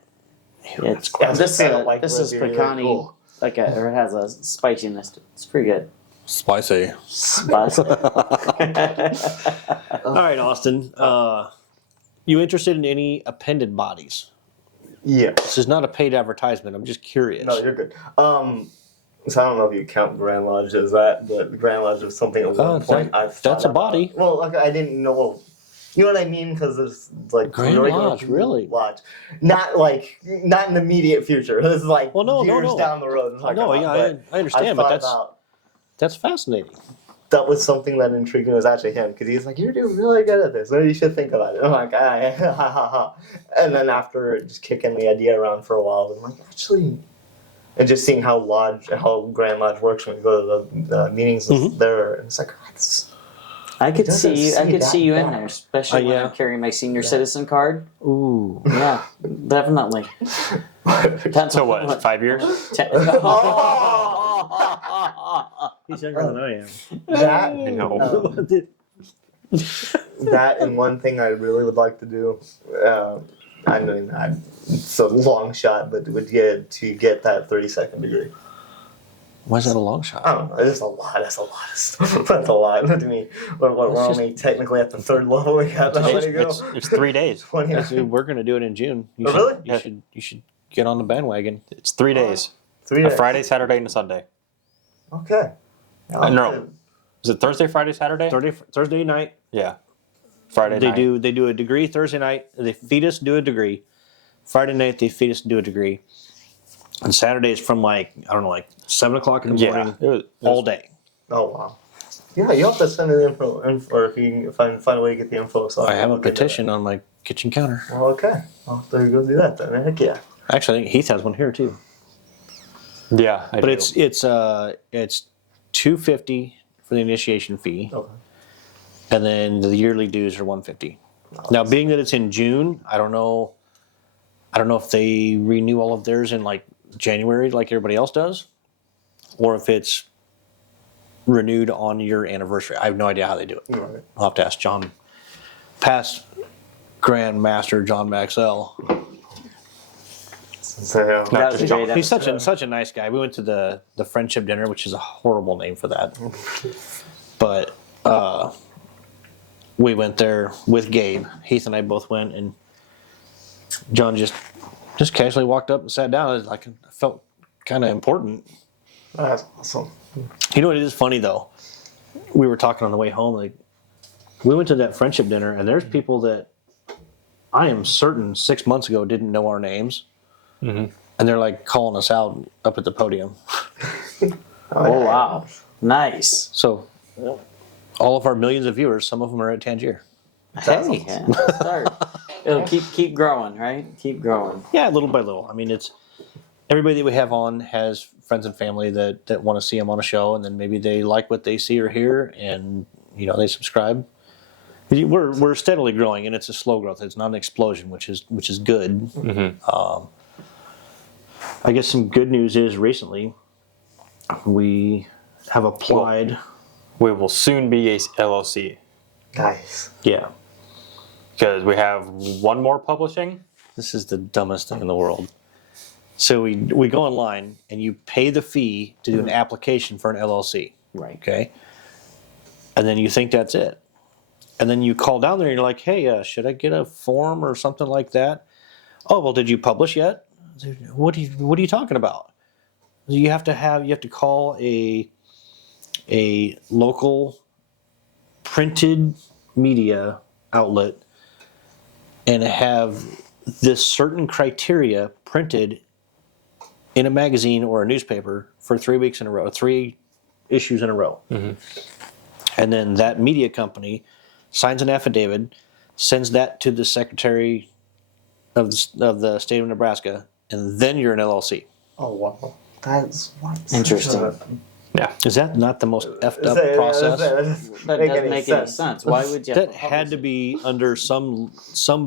It's Yeah, this I don't like this red is beer either. pecani, Cool. or it has a spiciness. It's pretty good. Spicy. Spicy. All right, Austin. You interested in any appended bodies? Yeah. This is not a paid advertisement. I'm just curious. No, you're good. So I don't know if you count Grand Lodge as that, but Grand Lodge was something at one point I thought that's a about. body. Well, like I didn't know. You know what I mean? Because there's like Grand regular Lodge, really? Lodge, not in the immediate future. This is like years down the road. No, yeah, I understand, but that's fascinating. that was something that intrigued me was actually him because he's like, "You're doing really good at this. Maybe you should think about it." I'm like, ha ha ha. And then after just kicking the idea around for a while, I'm like, actually, and just seeing how Grand Lodge works when you go to the meetings there, and it's like, I could doesn't see see you that in there, especially when yeah. I'm carrying my senior citizen card. Ooh. Yeah, definitely. Depends So on what? 5 years? He's younger than I am. that No. that and one thing I really would like to do. I mean, it's a long shot, but would get that 30-second degree. Why is that a long shot? I don't know. It's a lot. That's a lot of stuff. That's a lot to me. We're only technically at the third level. We got how many to go? It's 3 days. 20. We're going to do it in June. Oh, really? You should get on the bandwagon. It's 3 days. 3 A days. Friday, Saturday, and a Sunday. Okay. No. Is it Thursday, Friday, Saturday? Thursday night. Yeah. Friday They night. do a degree Thursday night. They feed us, do a degree. Friday night they feed us, do a degree. And Saturday is from 7 o'clock in the morning It was all day. Oh wow. Yeah, you have to send the info, or if you can find a way to get the info. So I have a can look into petition on my kitchen counter. it. Well, okay. I'll have to go do that then. Heck yeah. Actually, I think Heath has one here too. Yeah, I But do. it's $250 for the initiation fee, Okay. and then the yearly dues are $150. Now, being that it's in June, I don't know if they renew all of theirs in January like everybody else does, or if it's renewed on your anniversary. I have no idea how they do it. Right. I'll have to ask John, past Grand Master John Maxwell. So, That was a great He's episode. such a nice guy. We went to the friendship dinner, which is a horrible name for that. But we went there with Gabe. Heath and I both went, and John just casually walked up and sat down. I felt kind of important. that's awesome. You know what? It is funny though. We were talking on the way home. We went to that friendship dinner, and there's people that I am certain 6 months ago didn't know our names, and they're calling us out up at the podium. Oh wow, nice. So, all of our millions of viewers, some of them are at Tangier. Hey, yeah, start. It'll keep growing, right? Keep growing. Yeah, little by little. I mean, it's everybody that we have on has friends and family that want to see them on a show, and then maybe they like what they see or hear, and they subscribe. We're steadily growing, and it's a slow growth. It's not an explosion, which is good. I guess some good news is recently we have applied. We will soon be a LLC Nice. Yeah, because we have one more publishing. this is the dumbest thing in the world. So we go online and you pay the fee to do an application for an LLC. Right. Okay. And then you think that's it. And then you call down there and you're like, hey, should I get a form or something like that? Oh, well, did you publish yet? What are you talking about? You have to call a local printed media outlet and have this certain criteria printed in a magazine or a newspaper for 3 weeks in a row, 3 issues in a row. Mm-hmm. And then that media company signs an affidavit, sends that to the Secretary of the state of Nebraska, and then you're an LLC. Oh wow, that's Interesting. Yeah. Is that not the most effed up process? That doesn't make any sense. Why would you? That had to be under some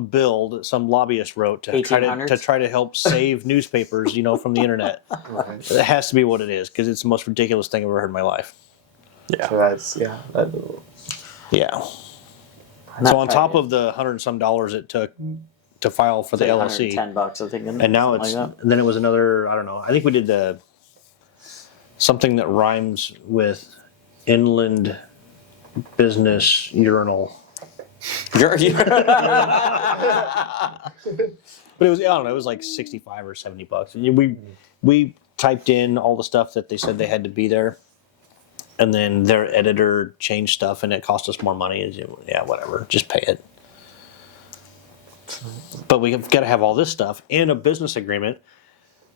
bill that some lobbyist wrote to 1800s? try to help save newspapers, from the internet. Right. It has to be what it is because it's the most ridiculous thing I've ever heard in my life. Yeah. So that's Yeah. So on top of the $100 and some it took to file for the LLC, $10, I think. and now and then it was another. I don't know. I think we did something that rhymes with inland business urinal. But it was, I don't know, it was like $65 or $70. We typed in all the stuff that they said they had to be there, and then their editor changed stuff, and it cost us more money. Yeah, whatever, just pay it. But we've got to have all this stuff in a business agreement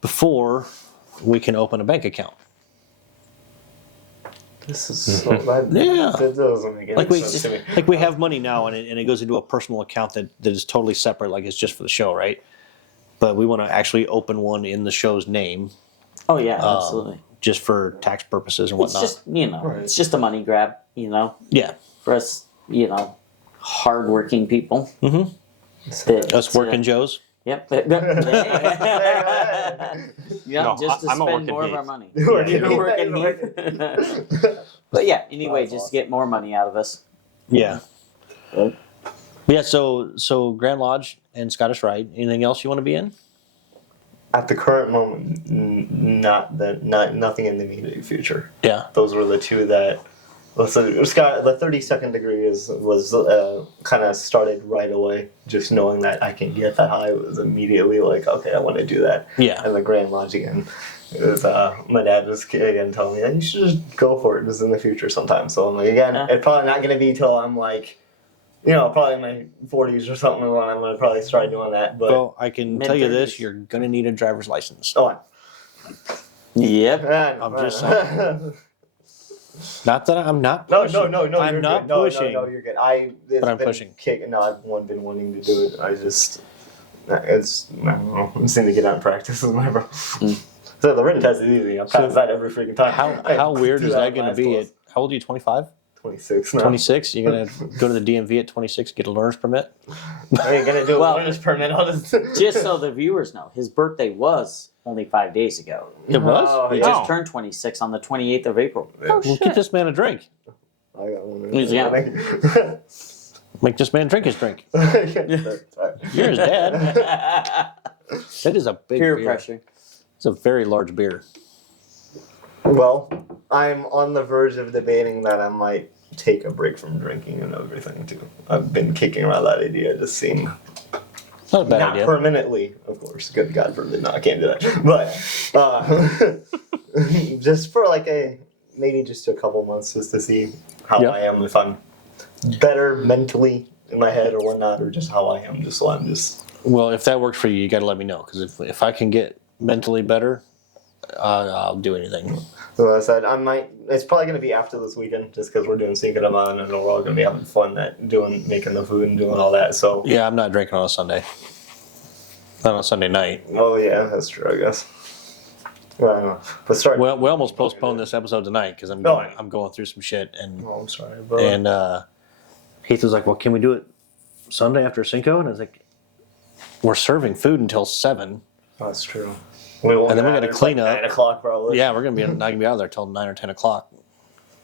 before we can open a bank account. This is so bad. Yeah. That doesn't make any sense to me. Like we have money now, and it goes into a personal account that is totally separate, like it's just for the show, right? But we want to actually open one in the show's name. Oh yeah, absolutely. Just for tax purposes and It's whatnot. just it's just a money grab, Yeah. for us, hardworking people. Mm-hmm. That, Us working Joes. Yep. No, Just to I'm a spend working more of Heath. our money. Working Working Heath. Heath. But yeah, anyway, just to get more money out of us. Yeah. Right. Yeah. So Grand Lodge and Scottish Rite. Anything else you want to be in? At the current moment, nothing in the immediate future. Yeah. Those were the two that. So Scott, the 32nd degree was kind of started right away. Just knowing that I can get that high was immediately like, okay, I want to do that. Yeah. And the Grand Lodge again. It was, my dad was again telling me that you should just go for it. This is in the future sometime. So I'm like, again, it's probably not going to be till I'm like, probably in my 40s or something when I'm going to probably start doing that. But Well, I can tell you this: Mid-30s. you're gonna need a driver's license. oh, Yep. I'm just saying. Not that I'm not. No, Pushing. I'm you're not good. pushing. No, you're good. But I'm pushing. I've been wanting to do it. I don't know. I just need to get out and practice with my bro. So the written test is easy. I pass that every freaking time. How weird Do is that going to last be? class. How old are you? 25? 26 now. 26? You're going to go to the DMV at 26, get a learner's permit? I ain't gonna do a Well, learner's permit. I'll just Just so the viewers know, his birthday was only 5 days ago. It was? Oh, He yeah. just turned 26 on the 28th of April. Well, get this man a drink. I got one. Yeah. Make this man drink his drink. You're his dad. That is a big Peer beer. pressure. It's a very large beer. Well, I'm on the verge of debating that I might take a break from drinking and everything too. I've been kicking around that idea, just seeing. Not a bad Not idea. permanently, of course. Good God forbid. No, I can't do that. But just for maybe just a couple months, just to see how Yeah. I am, if I'm better mentally in my head or whatnot, or just how I am. Just so I'm just. Well, if that works for you, you got to let me know. Because if I can get mentally better, I'll do anything. So I said I might. It's probably gonna be after this weekend, just because we're doing Cinco de Mayo and we're all gonna be having fun making the food and doing all that. So. Yeah, I'm not drinking on a Sunday. Not on a Sunday night. Oh yeah, that's true. I guess. Well, I don't know. But start. Well, we almost postponed this episode tonight because I'm going through some shit Oh, I'm sorry, bro. and Heath was like, "Well, can we do it Sunday after Cinco?" And I was like, "We're serving food until 7." That's true. And then we gotta clean up. 9 o'clock probably. Yeah, we're not gonna be out there till 9 or 10 o'clock.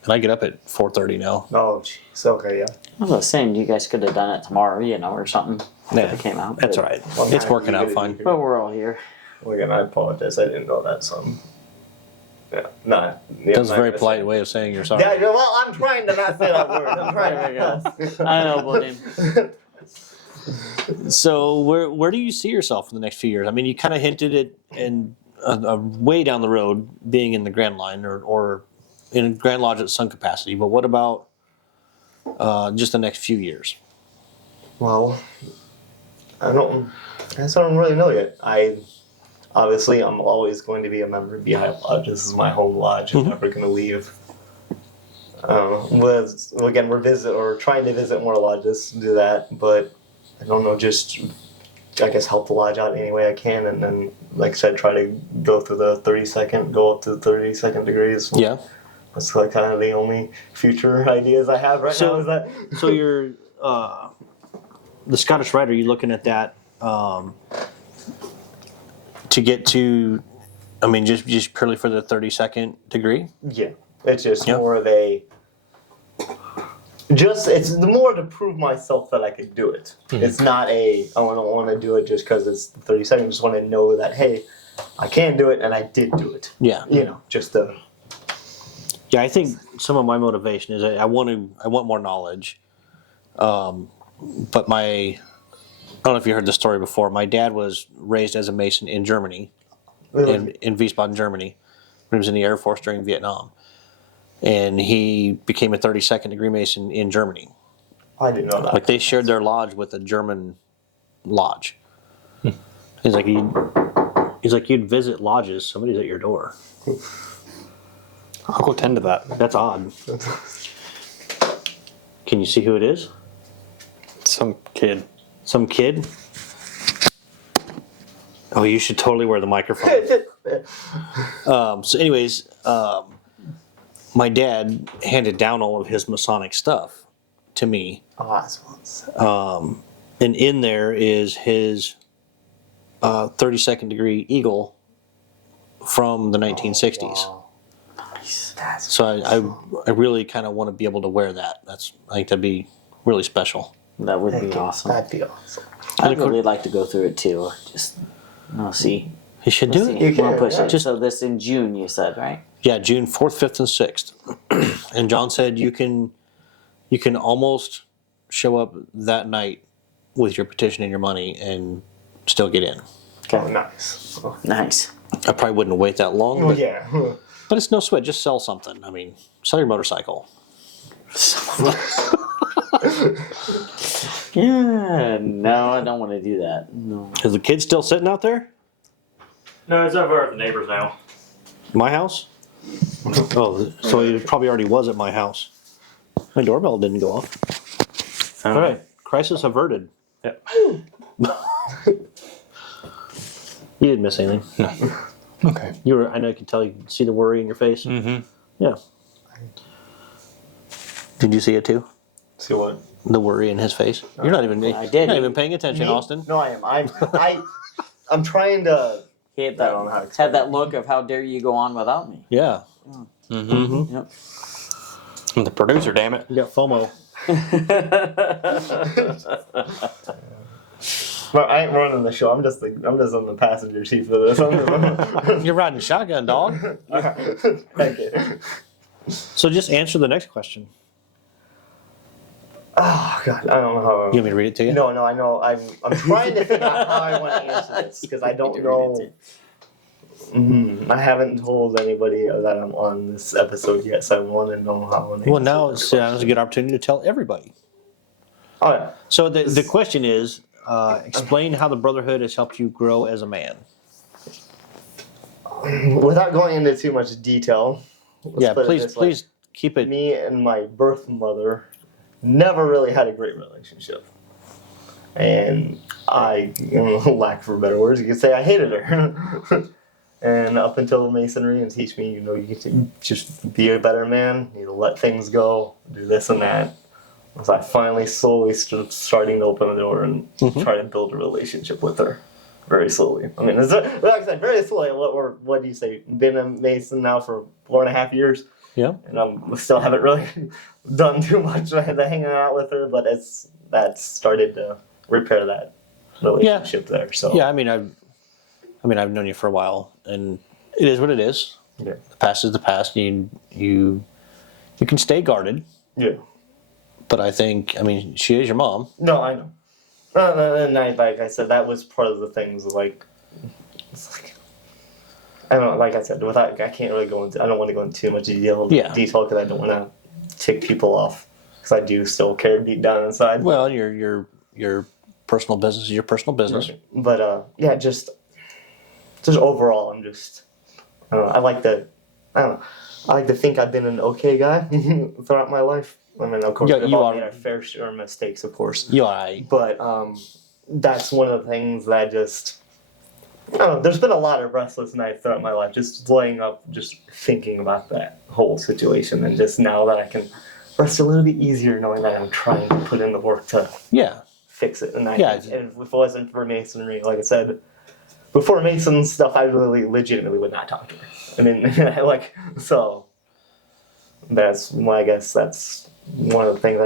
And I get up at 4:30 now. Oh, jeez. Okay, yeah. I was saying you guys could have done it tomorrow, or something. Yeah, If it came out. that's but, all right. Well, It's yeah, working you out could- fine. you could- But we're all here. Well, again, I apologize. I didn't know that. So, yeah, not. Yeah, That's a I'm not very gonna polite say- way of saying you're sorry. Yeah, well, I'm trying to not say that word. I'm There we trying. I know, buddy. So where do you see yourself in the next few years? I mean, you kind of hinted it in way down the road, being in the Grand Line or in Grand Lodge at some capacity. But what about just the next few years? Well, I guess I don't really know yet. Obviously, I'm always going to be a member of Beehive Lodge. This is my home lodge. I'm never going to leave. Again, we're trying to visit more lodges, do that, but I don't know, just I guess help the lodge out any way I can, and then, like I said, try to go up to the 32nd degrees. Yeah. That's like kind of the only future ideas I have right now. Is that So you're the Scottish Rite. Are you looking at that to get to? I mean, just purely for the 32nd degree. Yeah, it's just Yeah. more of a. It's more to prove myself that I could do it. It's not I don't want to do it just because it's 30 seconds. I just want to know that, hey, I can do it and I did do it. Yeah. Just to. Yeah, I think some of my motivation is I want more knowledge. But I don't know if you heard the story before. My dad was raised as a Mason in Germany, in Wiesbaden, Germany, when he was in the Air Force during Vietnam. And he became a 32nd degree Mason in Germany. I didn't know that. Like they shared their lodge with a German lodge. He's like you'd visit lodges, somebody's at your door. I'll go tend to that. That's odd. Can you see who it is? Some kid. Some kid? Oh, you should totally wear the microphone. So anyways, my dad handed down all of his Masonic stuff to me. And in there is his 32nd degree eagle from the 1960s. Wow. So I really kind of want to be able to wear that. I think that'd be really special. That would be awesome. That'd be awesome. I'd really like to go through it too. Just see. You should do it. You can, We'll push yeah. it. So this in June, you said, right? Yeah, June 4th, 5th, and 6th. And John said you can almost show up that night with your petition and your money and still get in. Oh, nice. Nice. I probably wouldn't wait that long, Well, but, yeah. but it's no sweat. Just sell something. I mean, sell your motorcycle. Yeah, no, I don't want to do that. No. Is the kid still sitting out there? No, it's over at the neighbor's now. My house? Oh, so he probably already was at my house. My doorbell didn't go off. All right, crisis averted. Yep. You didn't miss anything. No. Okay. I know you could tell. You could see the worry in your face. Mm-hmm. Yeah. Did you see it too? See what? The worry in his face. You're not even. I did. You're not even paying attention, Me? Austin. No, I am. I'm trying to. He had I don't know how to that, explain had that look of how dare you go on without me. Yeah. Mm-hmm. Yep. I'm the producer, damn it. You got FOMO. But I ain't running the show. I'm just on the passenger seat for this. You're riding shotgun, dog. Thank you. So just answer the next question. Oh God, I don't know how. You want me to read it to you? No, I know. I'm trying to figure out how I want to answer this because I don't know. I haven't told anybody that I'm on this episode yet, so I want to know how I want to. Well, answer now that it's question. a good opportunity to tell everybody. Oh yeah. So the question is, explain how the Brotherhood has helped you grow as a man. Without going into too much detail. let's put it this way. please keep it. Me and my birth mother never really had a great relationship. And I, lack for better words, you could say I hated her. And up until Masonry and teach me, you get to just be a better man, let things go, do this and that. So I finally slowly starting to open the door and try to build a relationship with her. Very slowly. I mean, like I said, very slowly. What do you say? Been a Mason now for 4.5 years. Yeah. And I still haven't really done too much hanging out with her, but that's started to repair that relationship there. So Yeah, I mean, I mean, I've known you for a while, and it is what it is. Yeah. The past is the past. You can stay guarded, Yeah. but I think, I mean, she is your mom. No, I know. And like I said, that was part of the things. Like, it's like, I don't know. Like I said, without I can't really go into. I don't want to go into too much detail because I don't want to tick people off. Because I do still care deep down inside. Well, your personal business is your personal business. Right. But yeah, just overall, I'm just. I don't know. I like to think I've been an okay guy throughout my life. I mean, of course, Yeah, we've you all are. made our fair share of mistakes, of course. You are. But that's one of the things that I just. I don't know. There's been a lot of restless nights throughout my life, just laying up, just thinking about that whole situation, and just now that I can rest a little bit easier, knowing that I'm trying to put in the work to fix it. And I think, and if it wasn't for masonry, like I said, before Mason stuff, I really legitimately would not talk to her. I mean, like, so that's I guess that's one of the things. How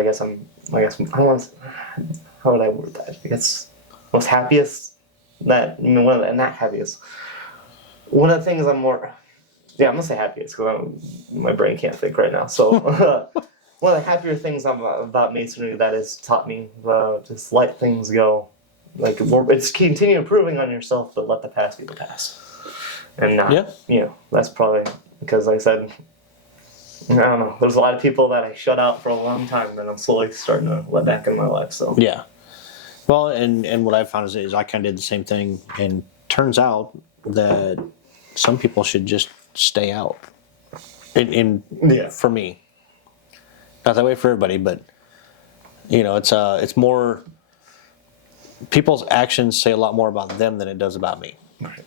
would I word that? I guess most happiest. Not happiest. One of the things I'm gonna say happiest because my brain can't think right now. So one of the happier things about masonry that has taught me just let things go. Like it's continue improving on yourself, but let the past be the past, and not that's probably because like I said. I don't know. There's a lot of people that I shut out for a long time that I'm slowly starting to let back in my life. So yeah. Well, and what I've found is I kind of did the same thing, and turns out that some people should just stay out. For me, not that way for everybody, but it's more. People's actions say a lot more about them than it does about me. Right.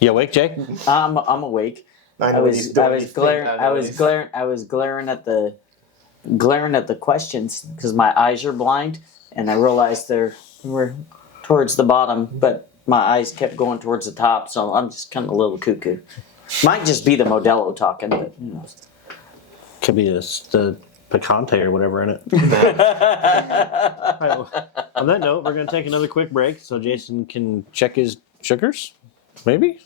You awake, Jake? I'm awake. I was glaring at the questions because my eyes are blind, and I realized they were towards the bottom, but my eyes kept going towards the top, so I'm just kind of a little cuckoo. Might just be the Modelo talking, but Could be the picante or whatever in it. Right, well, on that note, we're going to take another quick break so Jason can check his sugars. Maybe?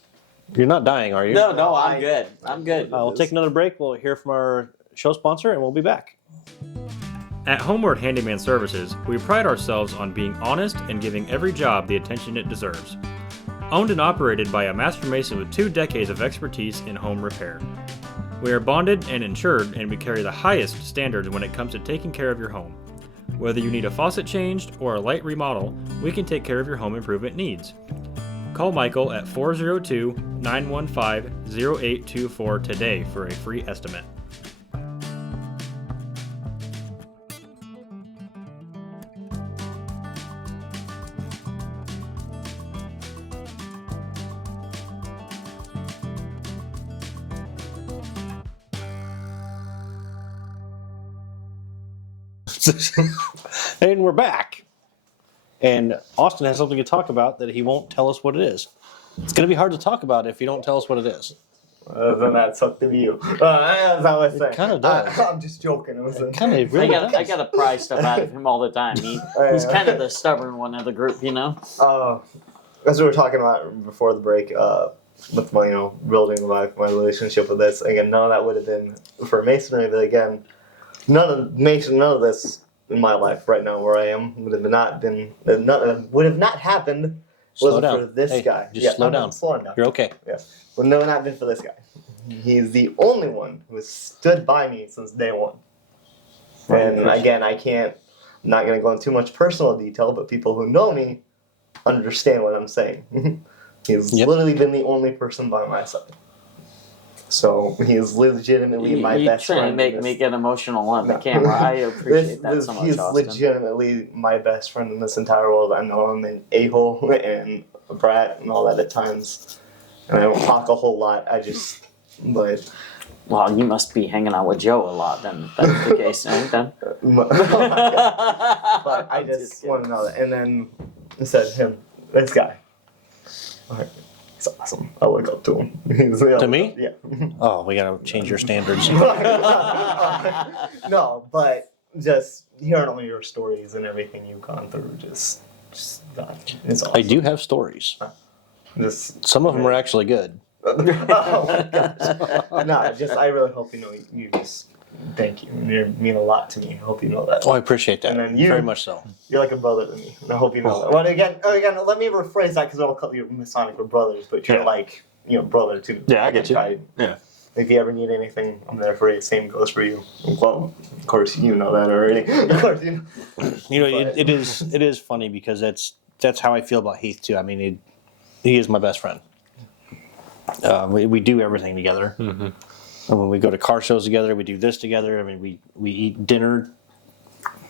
You're not dying, are you? No, I'm good. I'm good. We'll take another break. We'll hear from our show sponsor, and we'll be back. At Homeward Handyman Services, we pride ourselves on being honest and giving every job the attention it deserves. Owned and operated by a master mason with 2 decades of expertise in home repair. We are bonded and insured, and we carry the highest standards when it comes to taking care of your home. Whether you need a faucet changed or a light remodel, we can take care of your home improvement needs. Call Michael at 402-915-0824 today for a free estimate. And we're back. And Austin has something to talk about that he won't tell us what it is. It's going to be hard to talk about if you don't tell us what it is. Then that's up to you. As I was saying. It kind of does. I'm just joking. I gotta pry stuff out of him all the time. He's kind of the stubborn one of the group, As we were talking about before the break, with my building my relationship with this, again, none of that would have been for masonry. But again, none of this in my life right now where I am would have not happened. Slow wasn't down. for this guy. Just slow down. I'm slowing down. You're okay. Yeah. Would have not been for this guy. He's the only one who has stood by me since day one. And again, I'm not going to go into too much personal detail, but people who know me understand what I'm saying. He's literally been the only person by my side. So he is legitimately my best friend. You're trying to make it emotional on the camera. I appreciate that so much, He's Austin. legitimately my best friend in this entire world. I know I'm an a-hole and a brat and all that at times. And I don't talk a whole lot. But... Well, you must be hanging out with Joe a lot then, if that's the case, ain't then? But I just want to know that. And then I said this guy. He's awesome. I look up to him. To me? Yeah. Oh, we gotta change your standards. No, but just hearing all your stories and everything you've gone through, just it's awesome. I do have stories. Just Some of them are actually good. oh my gosh. No, I really hope you just thank you. You mean a lot to me. I hope you know that. Oh, I appreciate that. And then you- very much so. You're like a brother to me, and I hope you know that. Well, again, let me rephrase that because I'll call you Masonic, we're brothers, but you're like brother too. Yeah, I get you. Yeah. If you ever need anything, I'm there for you. Same goes for you. Well, of course you know that already. Of course you know. You know, it is funny because that's how I feel about Heath too. I mean, he is my best friend. We do everything together. Mm-hmm. And when we go to car shows together, we do this together. I mean, we eat dinner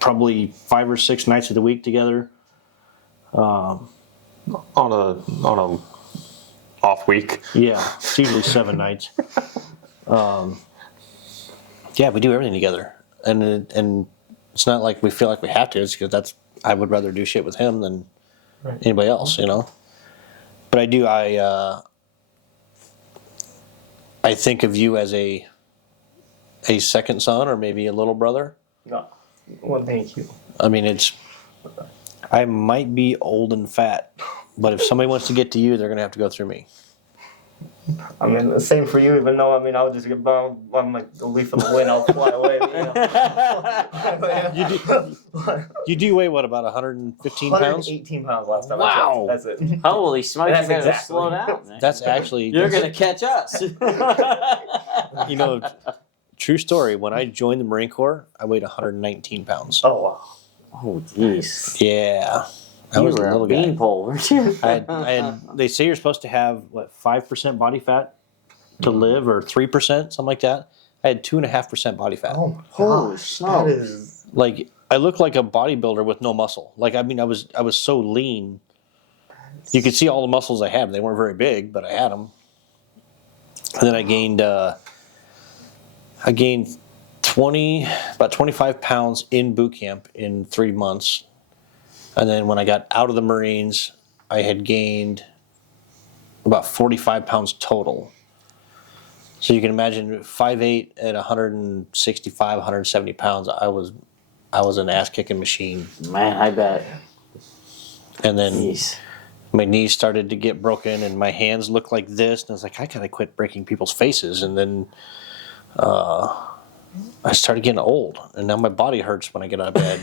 probably 5 or 6 nights of the week together. On a off week. Yeah, it's usually 7 nights. Yeah, we do everything together, and it's not like we feel like we have to. It's because I would rather do shit with him than anybody else, you know. But I think of you as a second son or maybe a little brother. No. Well, thank you. I mean, I might be old and fat, but if somebody wants to get to you, they're gonna have to go through me. I mean, the same for you, even though, I'll just get bummed. I'm like the leaf in the wind, I'll fly away. You do weigh what, about 115 pounds? 118 pounds last time. Wow. That's it. Holy smokes, That's you gotta exactly. slow down, man. That's actually You're gonna catch us. you know, true story. When I joined the Marine Corps, I weighed 119 pounds. Oh, wow. Oh, jeez. Yeah, I You was a were little a guy. beanpole, weren't you? I had. They say you're supposed to have 5% body fat to live, or 3%, something like that. I had 2.5% body fat. Oh, my Holy gosh. smokes. That is... Like I looked like a bodybuilder with no muscle. Like I was so lean. You could see all the muscles I had. They weren't very big, but I had them. And then I gained about 25 pounds in boot camp in 3 months. And then when I got out of the Marines, I had gained about 45 pounds total. So you can imagine 5'8" at 165, 170 pounds. I was an ass kicking machine. Man, I bet. And then Jeez. my knees started to get broken, and my hands looked like this. And I was like, I gotta quit breaking people's faces. And then I started getting old, and now my body hurts when I get out of bed.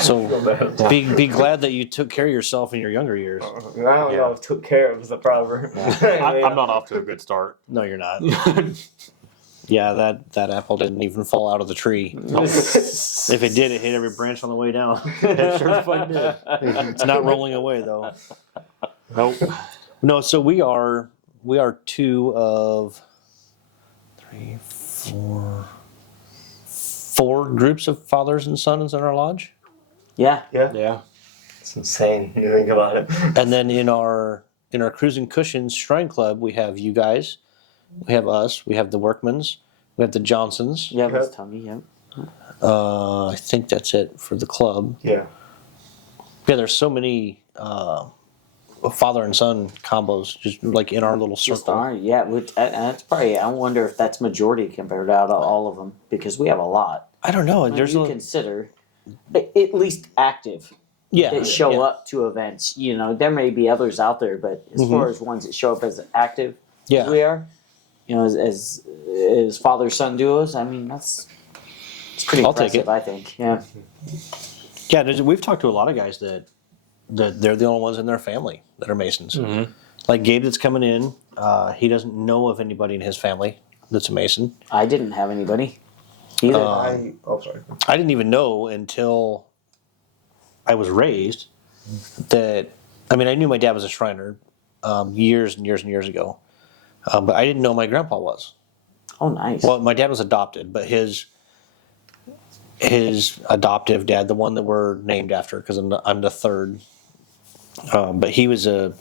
So be glad that you took care of yourself in your younger years. I don't know if took care of is the proverb. I'm not off to a good start. No, you're not. Yeah, that apple didn't even fall out of the tree. If it did, it hit every branch on the way down. It sure fucking did. It's not rolling away though. Nope. No, so we are 2 of 3, 4 groups of fathers and sons in our lodge. Yeah. Yeah. It's insane when you think about it. And then in our Cruising Cushions Shrine Club, we have you guys, we have us, we have the Workmans, we have the Johnsons. Yeah, that's Tommy, yeah. I think that's it for the club. Yeah. Yeah, there's so many father and son combos just like in our little Just circle. yeah, that's probably, I wonder if that's majority compared to all of them, because we have a lot. I don't know. When There's you consider at least active that show up to events. You know, there may be others out there, but as far as ones that show up as active as we are, you know, as father-son duos, I mean, it's pretty I'll take impressive, it. I think. Yeah. Yeah, we've talked to a lot of guys that they're the only ones in their family that are Masons. Mm-hmm. Like Gabe that's coming in, he doesn't know of anybody in his family that's a Mason. I didn't have anybody either. Sorry. I didn't even know until I was raised that, I mean, I knew my dad was a Shriner years and years and years ago, but I didn't know my grandpa was. Oh, nice. Well, my dad was adopted, but his adoptive dad, the one that we're named after, because I'm the third, but he was a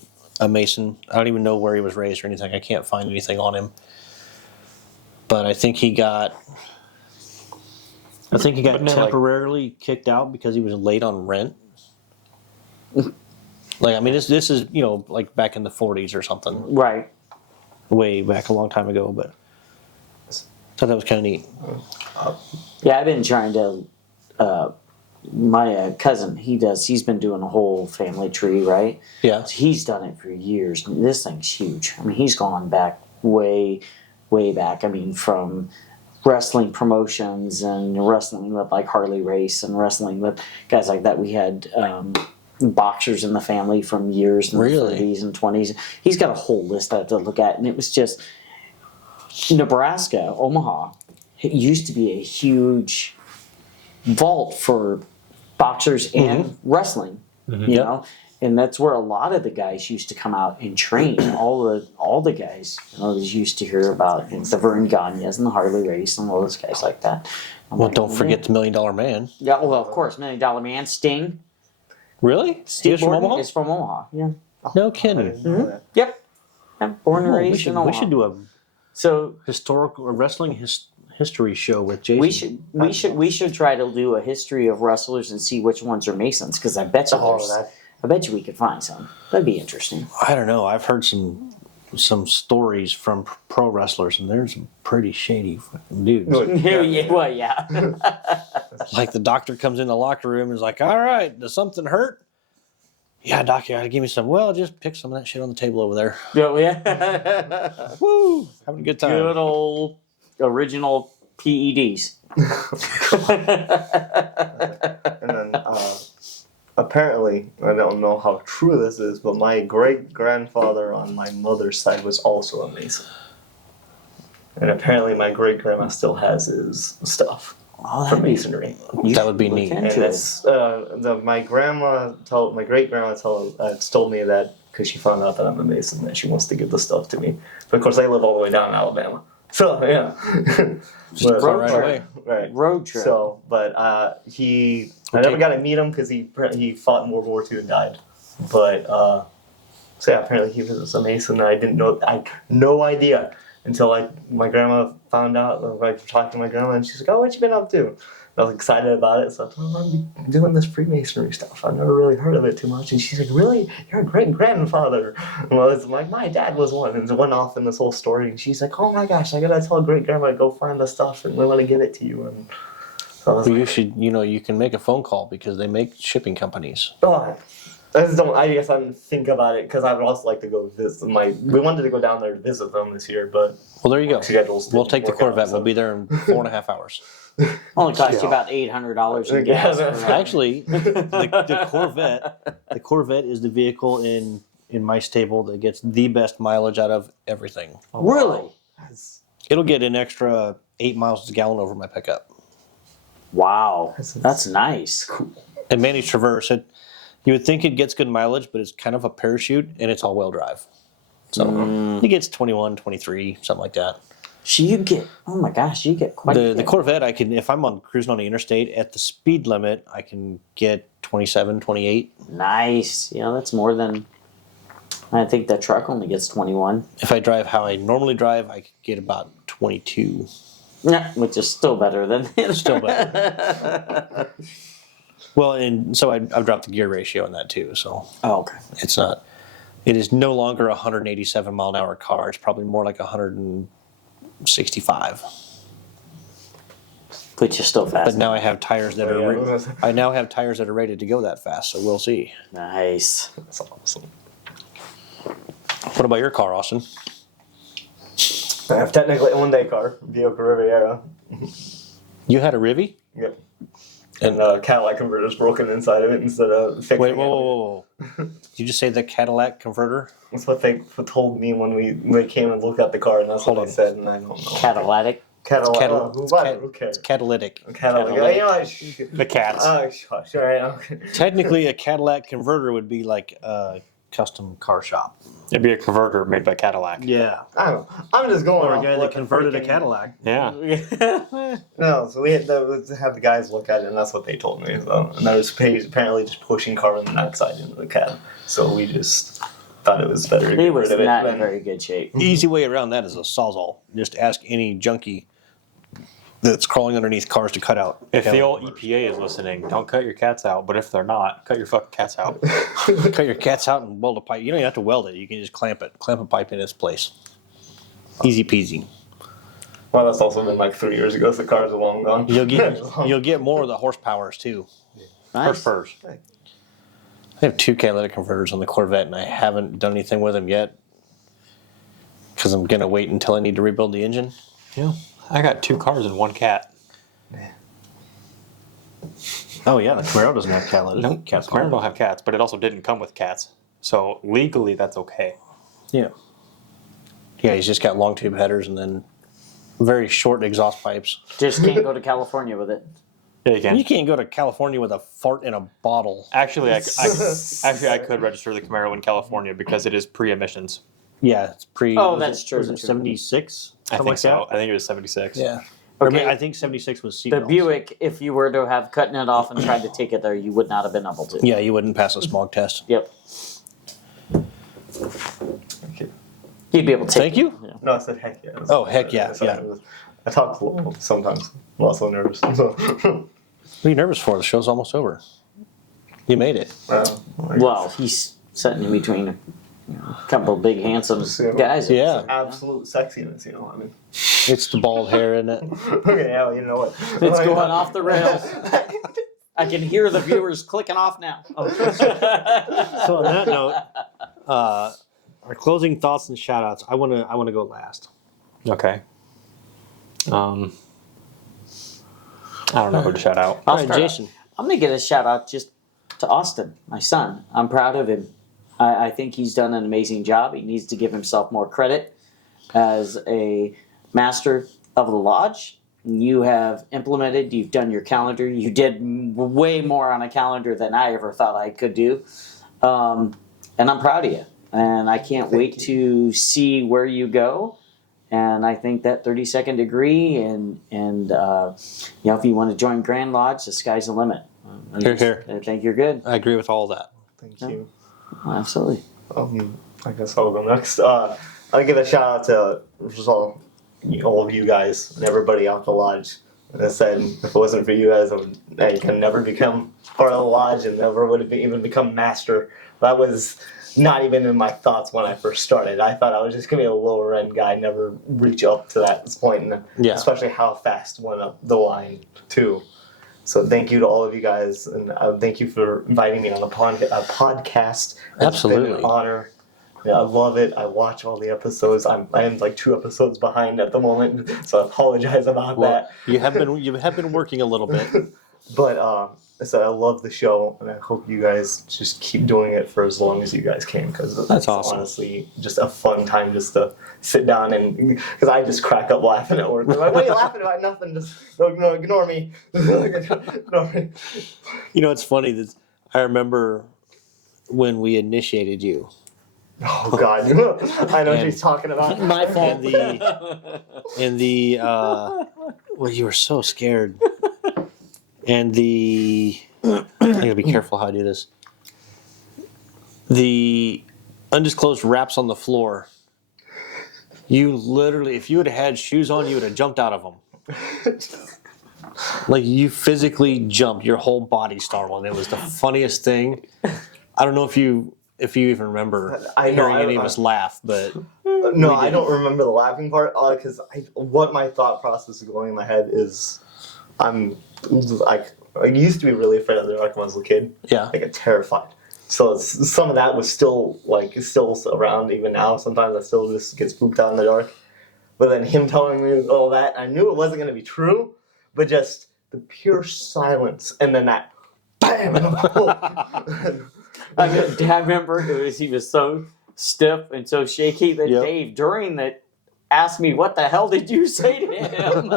Mason. I don't even know where he was raised or anything. I can't find anything on him. But I think he got temporarily kicked out because he was late on rent. Like, I mean, this is, you know, like back in the 40s or something. Right. Way back a long time ago, but I thought that was kind of neat. Yeah, I've been trying to my cousin, he's been doing a whole family tree, right? Yeah. He's done it for years. This thing's huge. I mean, he's gone back way back. I mean, from wrestling promotions and wrestling with like Harley Race and wrestling with guys like that. We had boxers in the family from years in the 30s and 20s. He's got a whole list I have to look at, and it was just Nebraska, Omaha. It used to be a huge vault for boxers and wrestling, you know, and that's where a lot of the guys used to come out and train. all the guys, used to hear about the Vern Gagnes and the Harley Race and all those guys like that. Well, don't forget the $1 Million Man. Yeah, well, of course, $1 Million Man, Sting. Really? Steve from Gordon Omaha? is from Omaha. Yeah. No kidding. Yep. I'm born and raised in Omaha. We should do a historical wrestling history show with Jason. We should try to do a history of wrestlers and see which ones are Masons, because I bet you we could find some. That'd be interesting. I don't know. I've heard some stories from pro wrestlers, and there's some pretty shady fucking dudes. Yeah. Like the doctor comes in the locker room and is like, "All right, does something hurt?" Yeah, doc, you gotta give me some. Well, just pick some of that shit on the table over there. Yeah. Woo! Having a good time. Good old original PEDs. And then apparently, I don't know how true this is, but my great-grandfather on my mother's side was also a Mason. And apparently my great-grandma still has his stuff for Masonry. That would be neat. And it's, my great-grandma told me that because she found out that I'm a Mason, that she wants to give the stuff to me. But of course, I live all the way down in Alabama. So, yeah. Just road right away. Right. Road trip. So, but I never got to meet him because he fought in World War II and died. But, so yeah, apparently he was a Mason. I didn't know, I had no idea until my grandma found out. I was talking to my grandma and she's like, "Oh, what you been up to?" I was excited about it, so I told her I'm doing this Freemasonry stuff. I've never really heard of it too much. And she's like, "Really? You're a great-grandfather?" Well, it's like, my dad was one. And it went off in this whole story. And she's like, "Oh my gosh, I gotta tell great-grandma to go find the stuff and we want to give it to you." And so I was you should, you can make a phone call because they make shipping companies. oh, I guess I didn't think about it because I would also like to go visit we wanted to go down there to visit them this year, but well, there you go. schedules We'll take the didn't work Corvette. out, so. We'll be there in 4.5 hours. Only cost you about $800 in gas. Actually, the Corvette is the vehicle in my stable that gets the best mileage out of everything. Really? It'll get an extra 8 miles a gallon over my pickup. Wow, that's nice. Cool. And Manny's Traverse, you would think it gets good mileage, but it's kind of a parachute and it's all-wheel drive. So it gets 21, 23, something like that. So you get, oh my gosh, you get quite the Corvette, I can, if I'm cruising on the interstate at the speed limit, I can get 27, 28. Nice. That's more than, I think that truck only gets 21. If I drive how I normally drive, I could get about 22. Yeah, which is still better than Still better. Well, and so I've dropped the gear ratio in that too. So okay. It is no longer a 187 mile an hour car. It's probably more like 165. Which is still fast. But now I have tires that I now have tires that are rated to go that fast. So we'll see. Nice. That's awesome. What about your car, Austin? I have technically a one-day car, Buick Riviera. You had a Rivi? Yep. And the Cadillac converter's broken inside of it instead of fixing Wait, it. whoa. Did you just say the Cadillac converter? That's what they told me when they came and looked at the car, and that's what they said, and I don't know. Catalytic. Cadillac. Who cares? It's catalytic. Cadillac. The cats. Oh, shush. All right. Okay. Technically, a Cadillac converter would be like a custom car shop. It'd be a converter made by Cadillac. Yeah. I don't know. I'm just going Or a off guy what that converted a freaking- Cadillac. Yeah. No, so we had to have the guys look at it, and that's what they told me. So, and I was apparently just pushing carbon monoxide into the cab. So we just thought it was better to He get was rid of it. not in than- very good shape. Easy way around that is a Sawzall. Just ask any junkie that's crawling underneath cars to cut out. If the old EPA is listening, don't cut your cats out. But if they're not, cut your fucking cats out. Cut your cats out and weld a pipe. You don't even have to weld it. You can just clamp it. Clamp a pipe in its place. Easy peasy. Well, that's also been like 3 years ago, so the cars are long gone. You'll get more of the horsepowers too. Nice. Purrs. I have 2 catalytic converters on the Corvette, and I haven't done anything with them yet because I'm going to wait until I need to rebuild the engine. Yeah. I got 2 cars and 1 cat. Oh, yeah, the Camaro doesn't have catalytic. No, cats. Camaro don't have cats, but it also didn't come with cats. So legally, that's okay. Yeah. Yeah, he's just got long tube headers and then very short exhaust pipes. Just can't go to California with it. Yeah, you can. You can't go to California with a fart in a bottle. Actually, I could register the Camaro in California because it is pre-emissions. Yeah, it's pre. Oh, that's true. Was it 76? I think like so. that? I think it was 76. Yeah. Okay. I think 76 was seatbelts. The Buick, if you were to have cut it off and tried to take it there, you would not have been able to. Yeah, you wouldn't pass a smog test. Yep. Okay. You'd be able to take Thank you. Yeah. No, I said heck yeah. Oh, heck yeah, Sorry, yeah. I talk slow sometimes. I'm also nervous. So. What are you nervous for? The show's almost over. You made it. Well, he's sitting in between a couple of big, handsome guys. Yeah. Absolute sexiness, you know. I mean, It's the bald hair, isn't it? okay, yeah, well, you know what? It's going off the rails. I can hear the viewers clicking off now. So on that note, our closing thoughts and shout outs. I wanna go last. Okay. I don't know who to shout out. All right, start Jason. I'm going to get a shout out just to Austin, my son. I'm proud of him. I think he's done an amazing job. He needs to give himself more credit as a master of the lodge. You have implemented, you've done your calendar. You did way more on a calendar than I ever thought I could do. And I'm proud of you. And I can't wait to see where you go. And I think that 32nd degree and if you want to join Grand Lodge, the sky's the limit. Here. I think you're good. I agree with all that. Thank you. Absolutely. I guess I'll go next. I'll give a shout out to all of you guys and everybody out the lodge. As I said, if it wasn't for you guys, I can never become part of the lodge and never would have even become master. That was not even in my thoughts when I first started. I thought I was just gonna be a lower end guy, never reach up to that point, and especially how fast went up the line too. So thank you to all of you guys, and thank you for inviting me on a podcast. Absolutely. It's been an honor. Yeah, I love it. I watch all the episodes. I am like 2 episodes behind at the moment, so I apologize about that. You have been working a little bit. But so I love the show, and I hope you guys just keep doing it for as long as you guys can, because That's it's awesome. honestly just a fun time just to sit down and because I just crack up laughing at work. Like, what are you laughing about? Nothing. Just ignore me. Ignore me. You know, it's funny that I remember when we initiated you. Oh God, I know what she's talking about. My fault. And the well, you were so scared. And I gotta be careful how I do this. The undisclosed wraps on the floor. You literally, if you would have had shoes on, you would have jumped out of them. Like you physically jumped, your whole body startled. It was the funniest thing. I don't know if you even remember hearing any of us laugh, but no, I don't remember the laughing part because what my thought process is going in my head is I used to be really afraid of the dark when I was a kid. yeah. I get terrified. So some of that was still around even now. Sometimes I still just get spooked out in the dark. But then him telling me all that, I knew it wasn't going to be true, but just the pure silence and then that bam. I remember he was so stiff and so shaky that Yep. Dave, during that, asked me, "What the hell did you say to him?"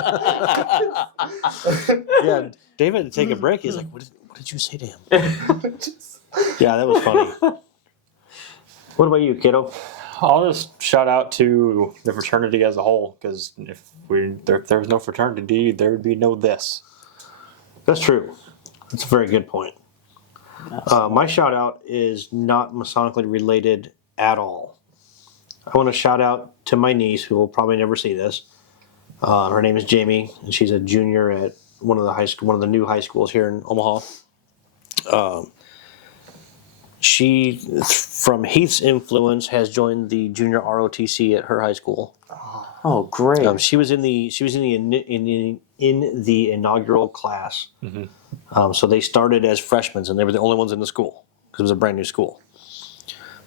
Yeah, David had to take a break. He's like, what did you say to him? Yeah, that was funny. What about you, kiddo? I'll just shout out to the fraternity as a whole, because if there was no fraternity, there would be no this. That's true. That's a very good point. My shout out is not Masonically related at all. I want to shout out to my niece, who will probably never see this. Her name is Jamie, and she's a junior at one of the new high schools here in Omaha. She, from Heath's influence, has joined the junior ROTC at her high school. Oh, great. She was in the inaugural class. So they started as freshmen, and they were the only ones in the school because it was a brand new school.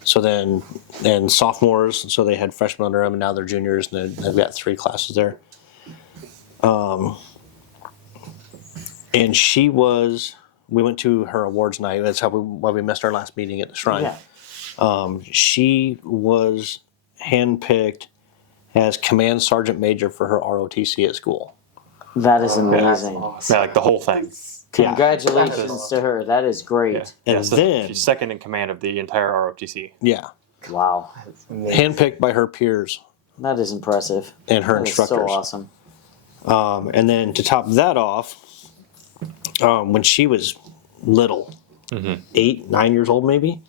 So then, and sophomores, so they had freshmen under them, and now they're juniors, and they've got 3 classes there. And she was. We went to her awards night. That's why we missed our last meeting at the shrine. Yeah. She was handpicked as command sergeant major for her ROTC at school. That is amazing. Awesome. Yeah, like the whole thing. Congratulations to her. That is great. Yeah. And Yeah, so then, she's second in command of the entire ROTC. yeah, Wow. handpicked by her peers That is impressive. and her That is instructors. so awesome. And then to top that off, when she was little, 8, 9 years old maybe,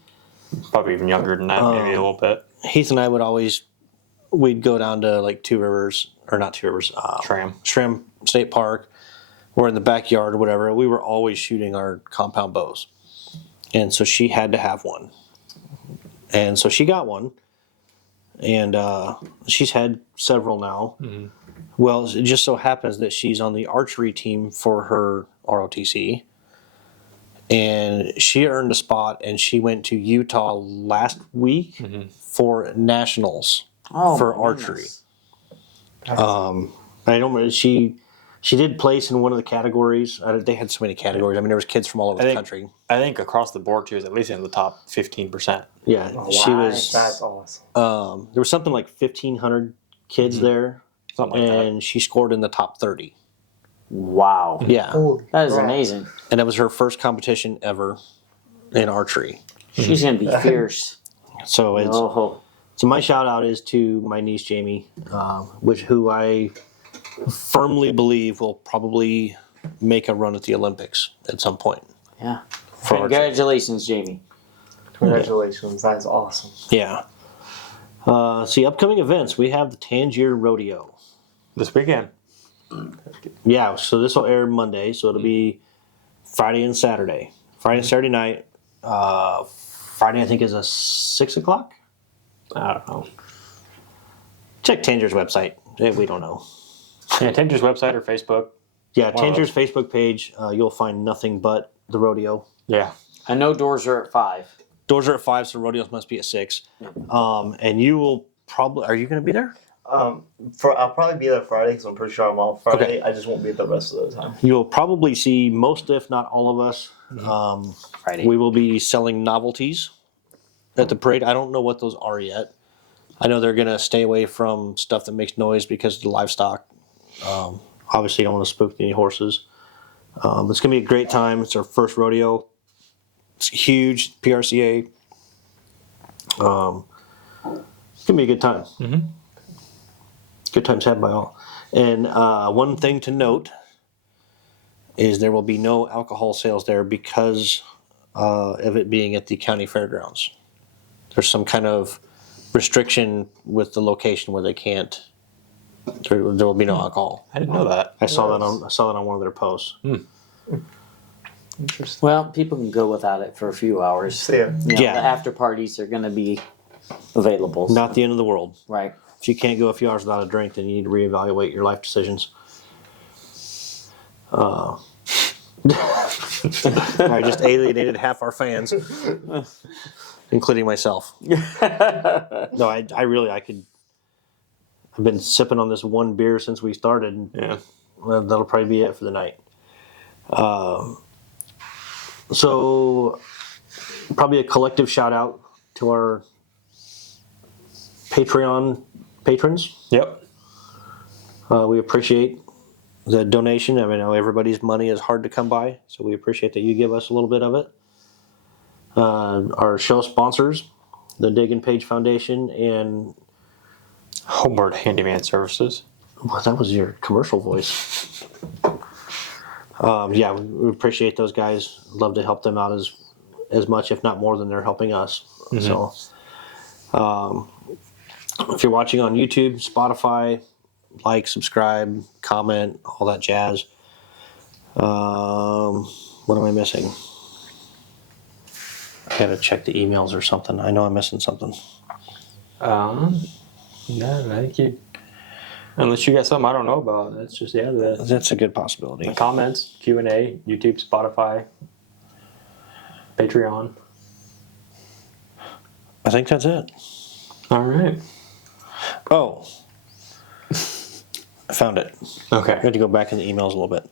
Probably even younger than that, maybe a little bit. Heath and I we'd go down to like Shram State Park, or in the backyard or whatever. We were always shooting our compound bows. And so she had to have one. And so she got one. And she's had several now. Well, it just so happens that she's on the archery team for her ROTC. And she earned a spot, and she went to Utah last week for nationals for my archery. goodness. I don't remember. She did place in one of the categories. They had so many categories. I mean, there was kids from all over the country. I think across the board, she was at least in the top 15%. Yeah, she was. That's awesome. There was something like 1,500 kids there, Something like and she scored in the top 30. Wow. Yeah, That is crap. amazing. and it was her first competition ever in archery. She's going to be fierce. So it's Oh, so my shout out is to my niece Jamie, who I firmly believe will probably make a run at the Olympics at some point. yeah. For archery. Congratulations, Jamie. Congratulations. That's awesome. Yeah. See, upcoming events. We have the Tangier Rodeo. This weekend. Yeah, so this will air Monday, so it'll be Friday and Saturday. Friday and Saturday night. Friday, I think, is a 6 o'clock. I don't know. Check Tangier's website. We don't know. Yeah, Tanger's website or Facebook. Yeah, Wow. Tangier's Facebook page. You'll find nothing but the rodeo. Yeah. I know doors are at 5. Doors are at 5, so rodeos must be at 6. And you will probably. Are you going to be there? I'll probably be there Friday because I'm pretty sure I'm off Friday. I just won't be the rest of the time. You'll probably see most, if not all of us. Friday. We will be selling novelties at the parade. I don't know what those are yet. I know they're going to stay away from stuff that makes noise because of the livestock. Obviously, you don't want to spook any horses. It's going to be a great time. It's our first rodeo. It's huge, PRCA. It's going to be a good time. Good times had by all. And one thing to note is there will be no alcohol sales there because of it being at the county fairgrounds. There's some kind of restriction with the location where they can't. There will be no alcohol. I didn't know that. I saw that on one of their posts. Interesting. Well, people can go without it for a few hours. See ya. You know, Yeah. The after parties are going to be available. Not the end of the world. Right. If you can't go a few hours without a drink, then you need to reevaluate your life decisions. I just alienated half our fans, including myself. No, I could. I've been sipping on this one beer since we started. And Yeah. well, that'll probably be it for the night. So, probably a collective shout out to our Patreon patrons. Yep. We appreciate the donation. I mean, I know everybody's money is hard to come by, so we appreciate that you give us a little bit of it. Our show sponsors, the Dig and Page Foundation, and Homeward Handyman Services. well, that was your commercial voice. Yeah, we appreciate those guys. Love to help them out as much, if not more, than they're helping us. So, if you're watching on YouTube, Spotify, like, subscribe, comment, all that jazz. What am I missing? I gotta check the emails or something. I know I'm missing something. No, I think you. Unless you got something I don't know about. That's just That's a good possibility. the comments, Q&A, YouTube, Spotify, Patreon. I think that's it. All right. Oh, I found it. Okay. I had to go back in the emails a little bit.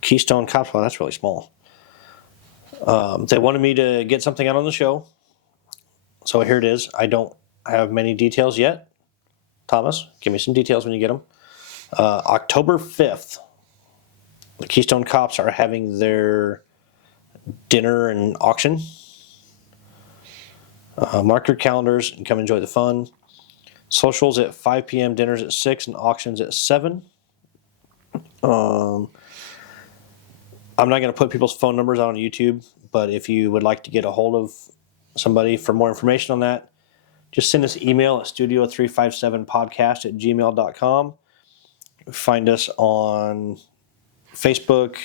Keystone Cops. Well, that's really small. They wanted me to get something out on the show, so here it is. I don't have many details yet. Thomas, give me some details when you get them. October 5th, the Keystone Cops are having their dinner and auction. Mark your calendars and come enjoy the fun. Socials at 5 p.m., dinners at 6, and auctions at 7. I'm not going to put people's phone numbers out on YouTube, but if you would like to get a hold of somebody for more information on that, just send us email at studio357podcast@gmail.com. Find us on Facebook,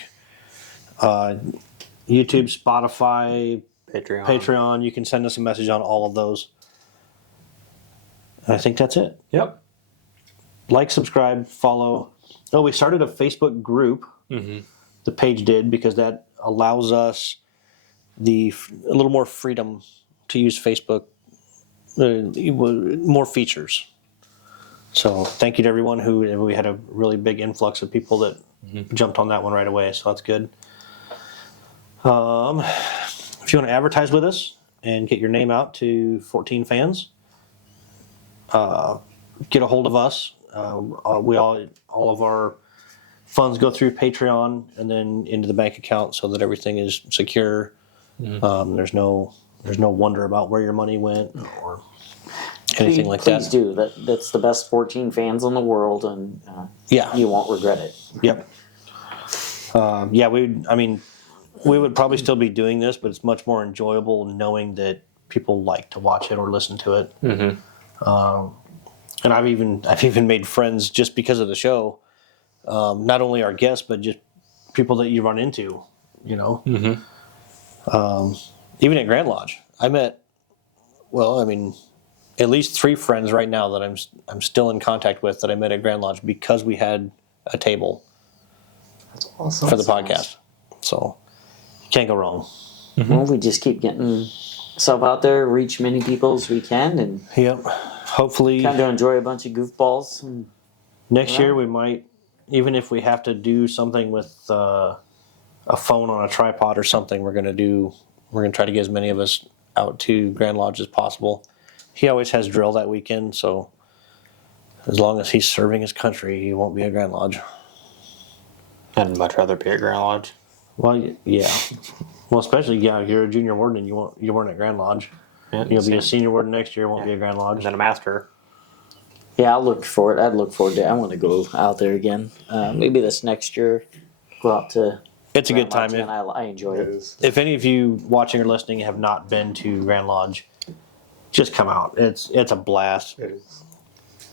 YouTube, Spotify, Patreon. You can send us a message on all of those. And I think that's it. Yep. Like, subscribe, follow. Oh, we started a Facebook group. Mm-hmm. The page did, because that allows us a little more freedom to use Facebook, more features. So thank you to everyone we had a really big influx of people that jumped on that one right away. So that's good. If you want to advertise with us and get your name out to 14 fans, get a hold of us. All of our funds go through Patreon and then into the bank account so that everything is secure. Mm-hmm. There's no wonder about where your money went or anything like that. Please do. That's the best 14 fans in the world, and you won't regret it. Yep. We would probably still be doing this, but it's much more enjoyable knowing that people like to watch it or listen to it. Mm-hmm. And I've even made friends just because of the show. Not only our guests, but just people that you run into. Mm-hmm. Even at Grand Lodge, I met. At least 3 friends right now that I'm still in contact with that I met at Grand Lodge because we had a table. That's awesome. For the podcast. So you can't go wrong. Mm-hmm. Well, we just keep getting stuff out there, reach many people as we can, and hopefully kind of enjoy a bunch of goofballs. Next year we might, even if we have to do something with a phone on a tripod or something, we're gonna try to get as many of us out to Grand Lodge as possible. He always has drill that weekend, so as long as he's serving his country, he won't be at Grand Lodge. I'd much rather be at Grand Lodge. Well, yeah. Well, especially, if you're a junior warden and you weren't at Grand Lodge. Yeah, You'll be a senior warden next year, won't be at Grand Lodge. And then a master. Yeah, I'd look forward to it. I want to go out there again. Maybe this next year, go out to It's a good Grand time. Lodge, and I enjoy it. If any of you watching or listening have not been to Grand Lodge, just come out. It's a blast. It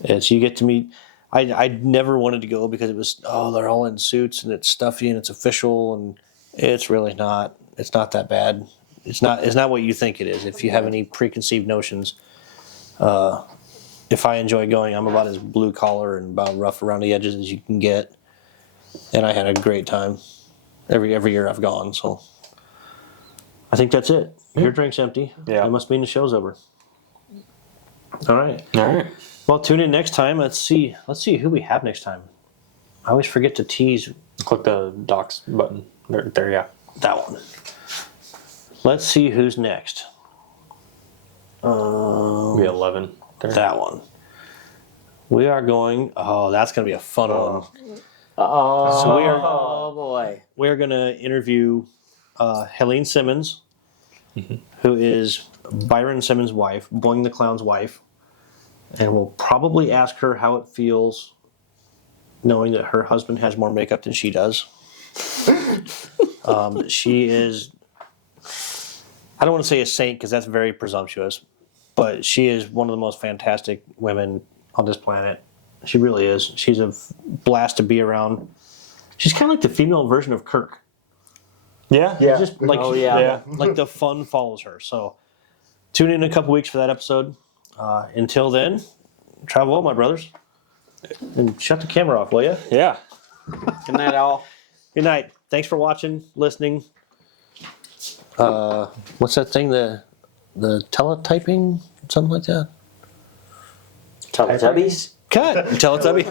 is. You get to meet. I never wanted to go because it was they're all in suits and it's stuffy and it's official, and it's really not. It's not that bad. It's not what you think it is. If you have any preconceived notions, if I enjoy going, I'm about as blue collar and about rough around the edges as you can get, and I had a great time every year I've gone. So I think that's it. Your drink's empty. Yeah. That must mean the show's over. All right. All right. Well, tune in next time. Let's see who we have next time. I always forget to tease. Click the docs button. There, yeah. That one. Let's see who's next. Be 11. There. That one. We are going. Oh, that's going to be a fun one. Oh, So boy. We are going to interview Helene Simmons, who is Byron Simmons' wife, Boing the Clown's wife. And we'll probably ask her how it feels knowing that her husband has more makeup than she does. She is, I don't want to say a saint because that's very presumptuous, but she is one of the most fantastic women on this planet. She really is. She's a blast to be around. She's kind of like the female version of Kirk. Yeah. Yeah. Just like, like the fun follows her. So tune in a couple weeks for that episode. Until then, travel well, my brothers. And shut the camera off, will you? Yeah. Good night, all. Good night. Thanks for watching, listening. What's that thing? The teletyping, something like that. Teletubbies. Cut. Teletubby.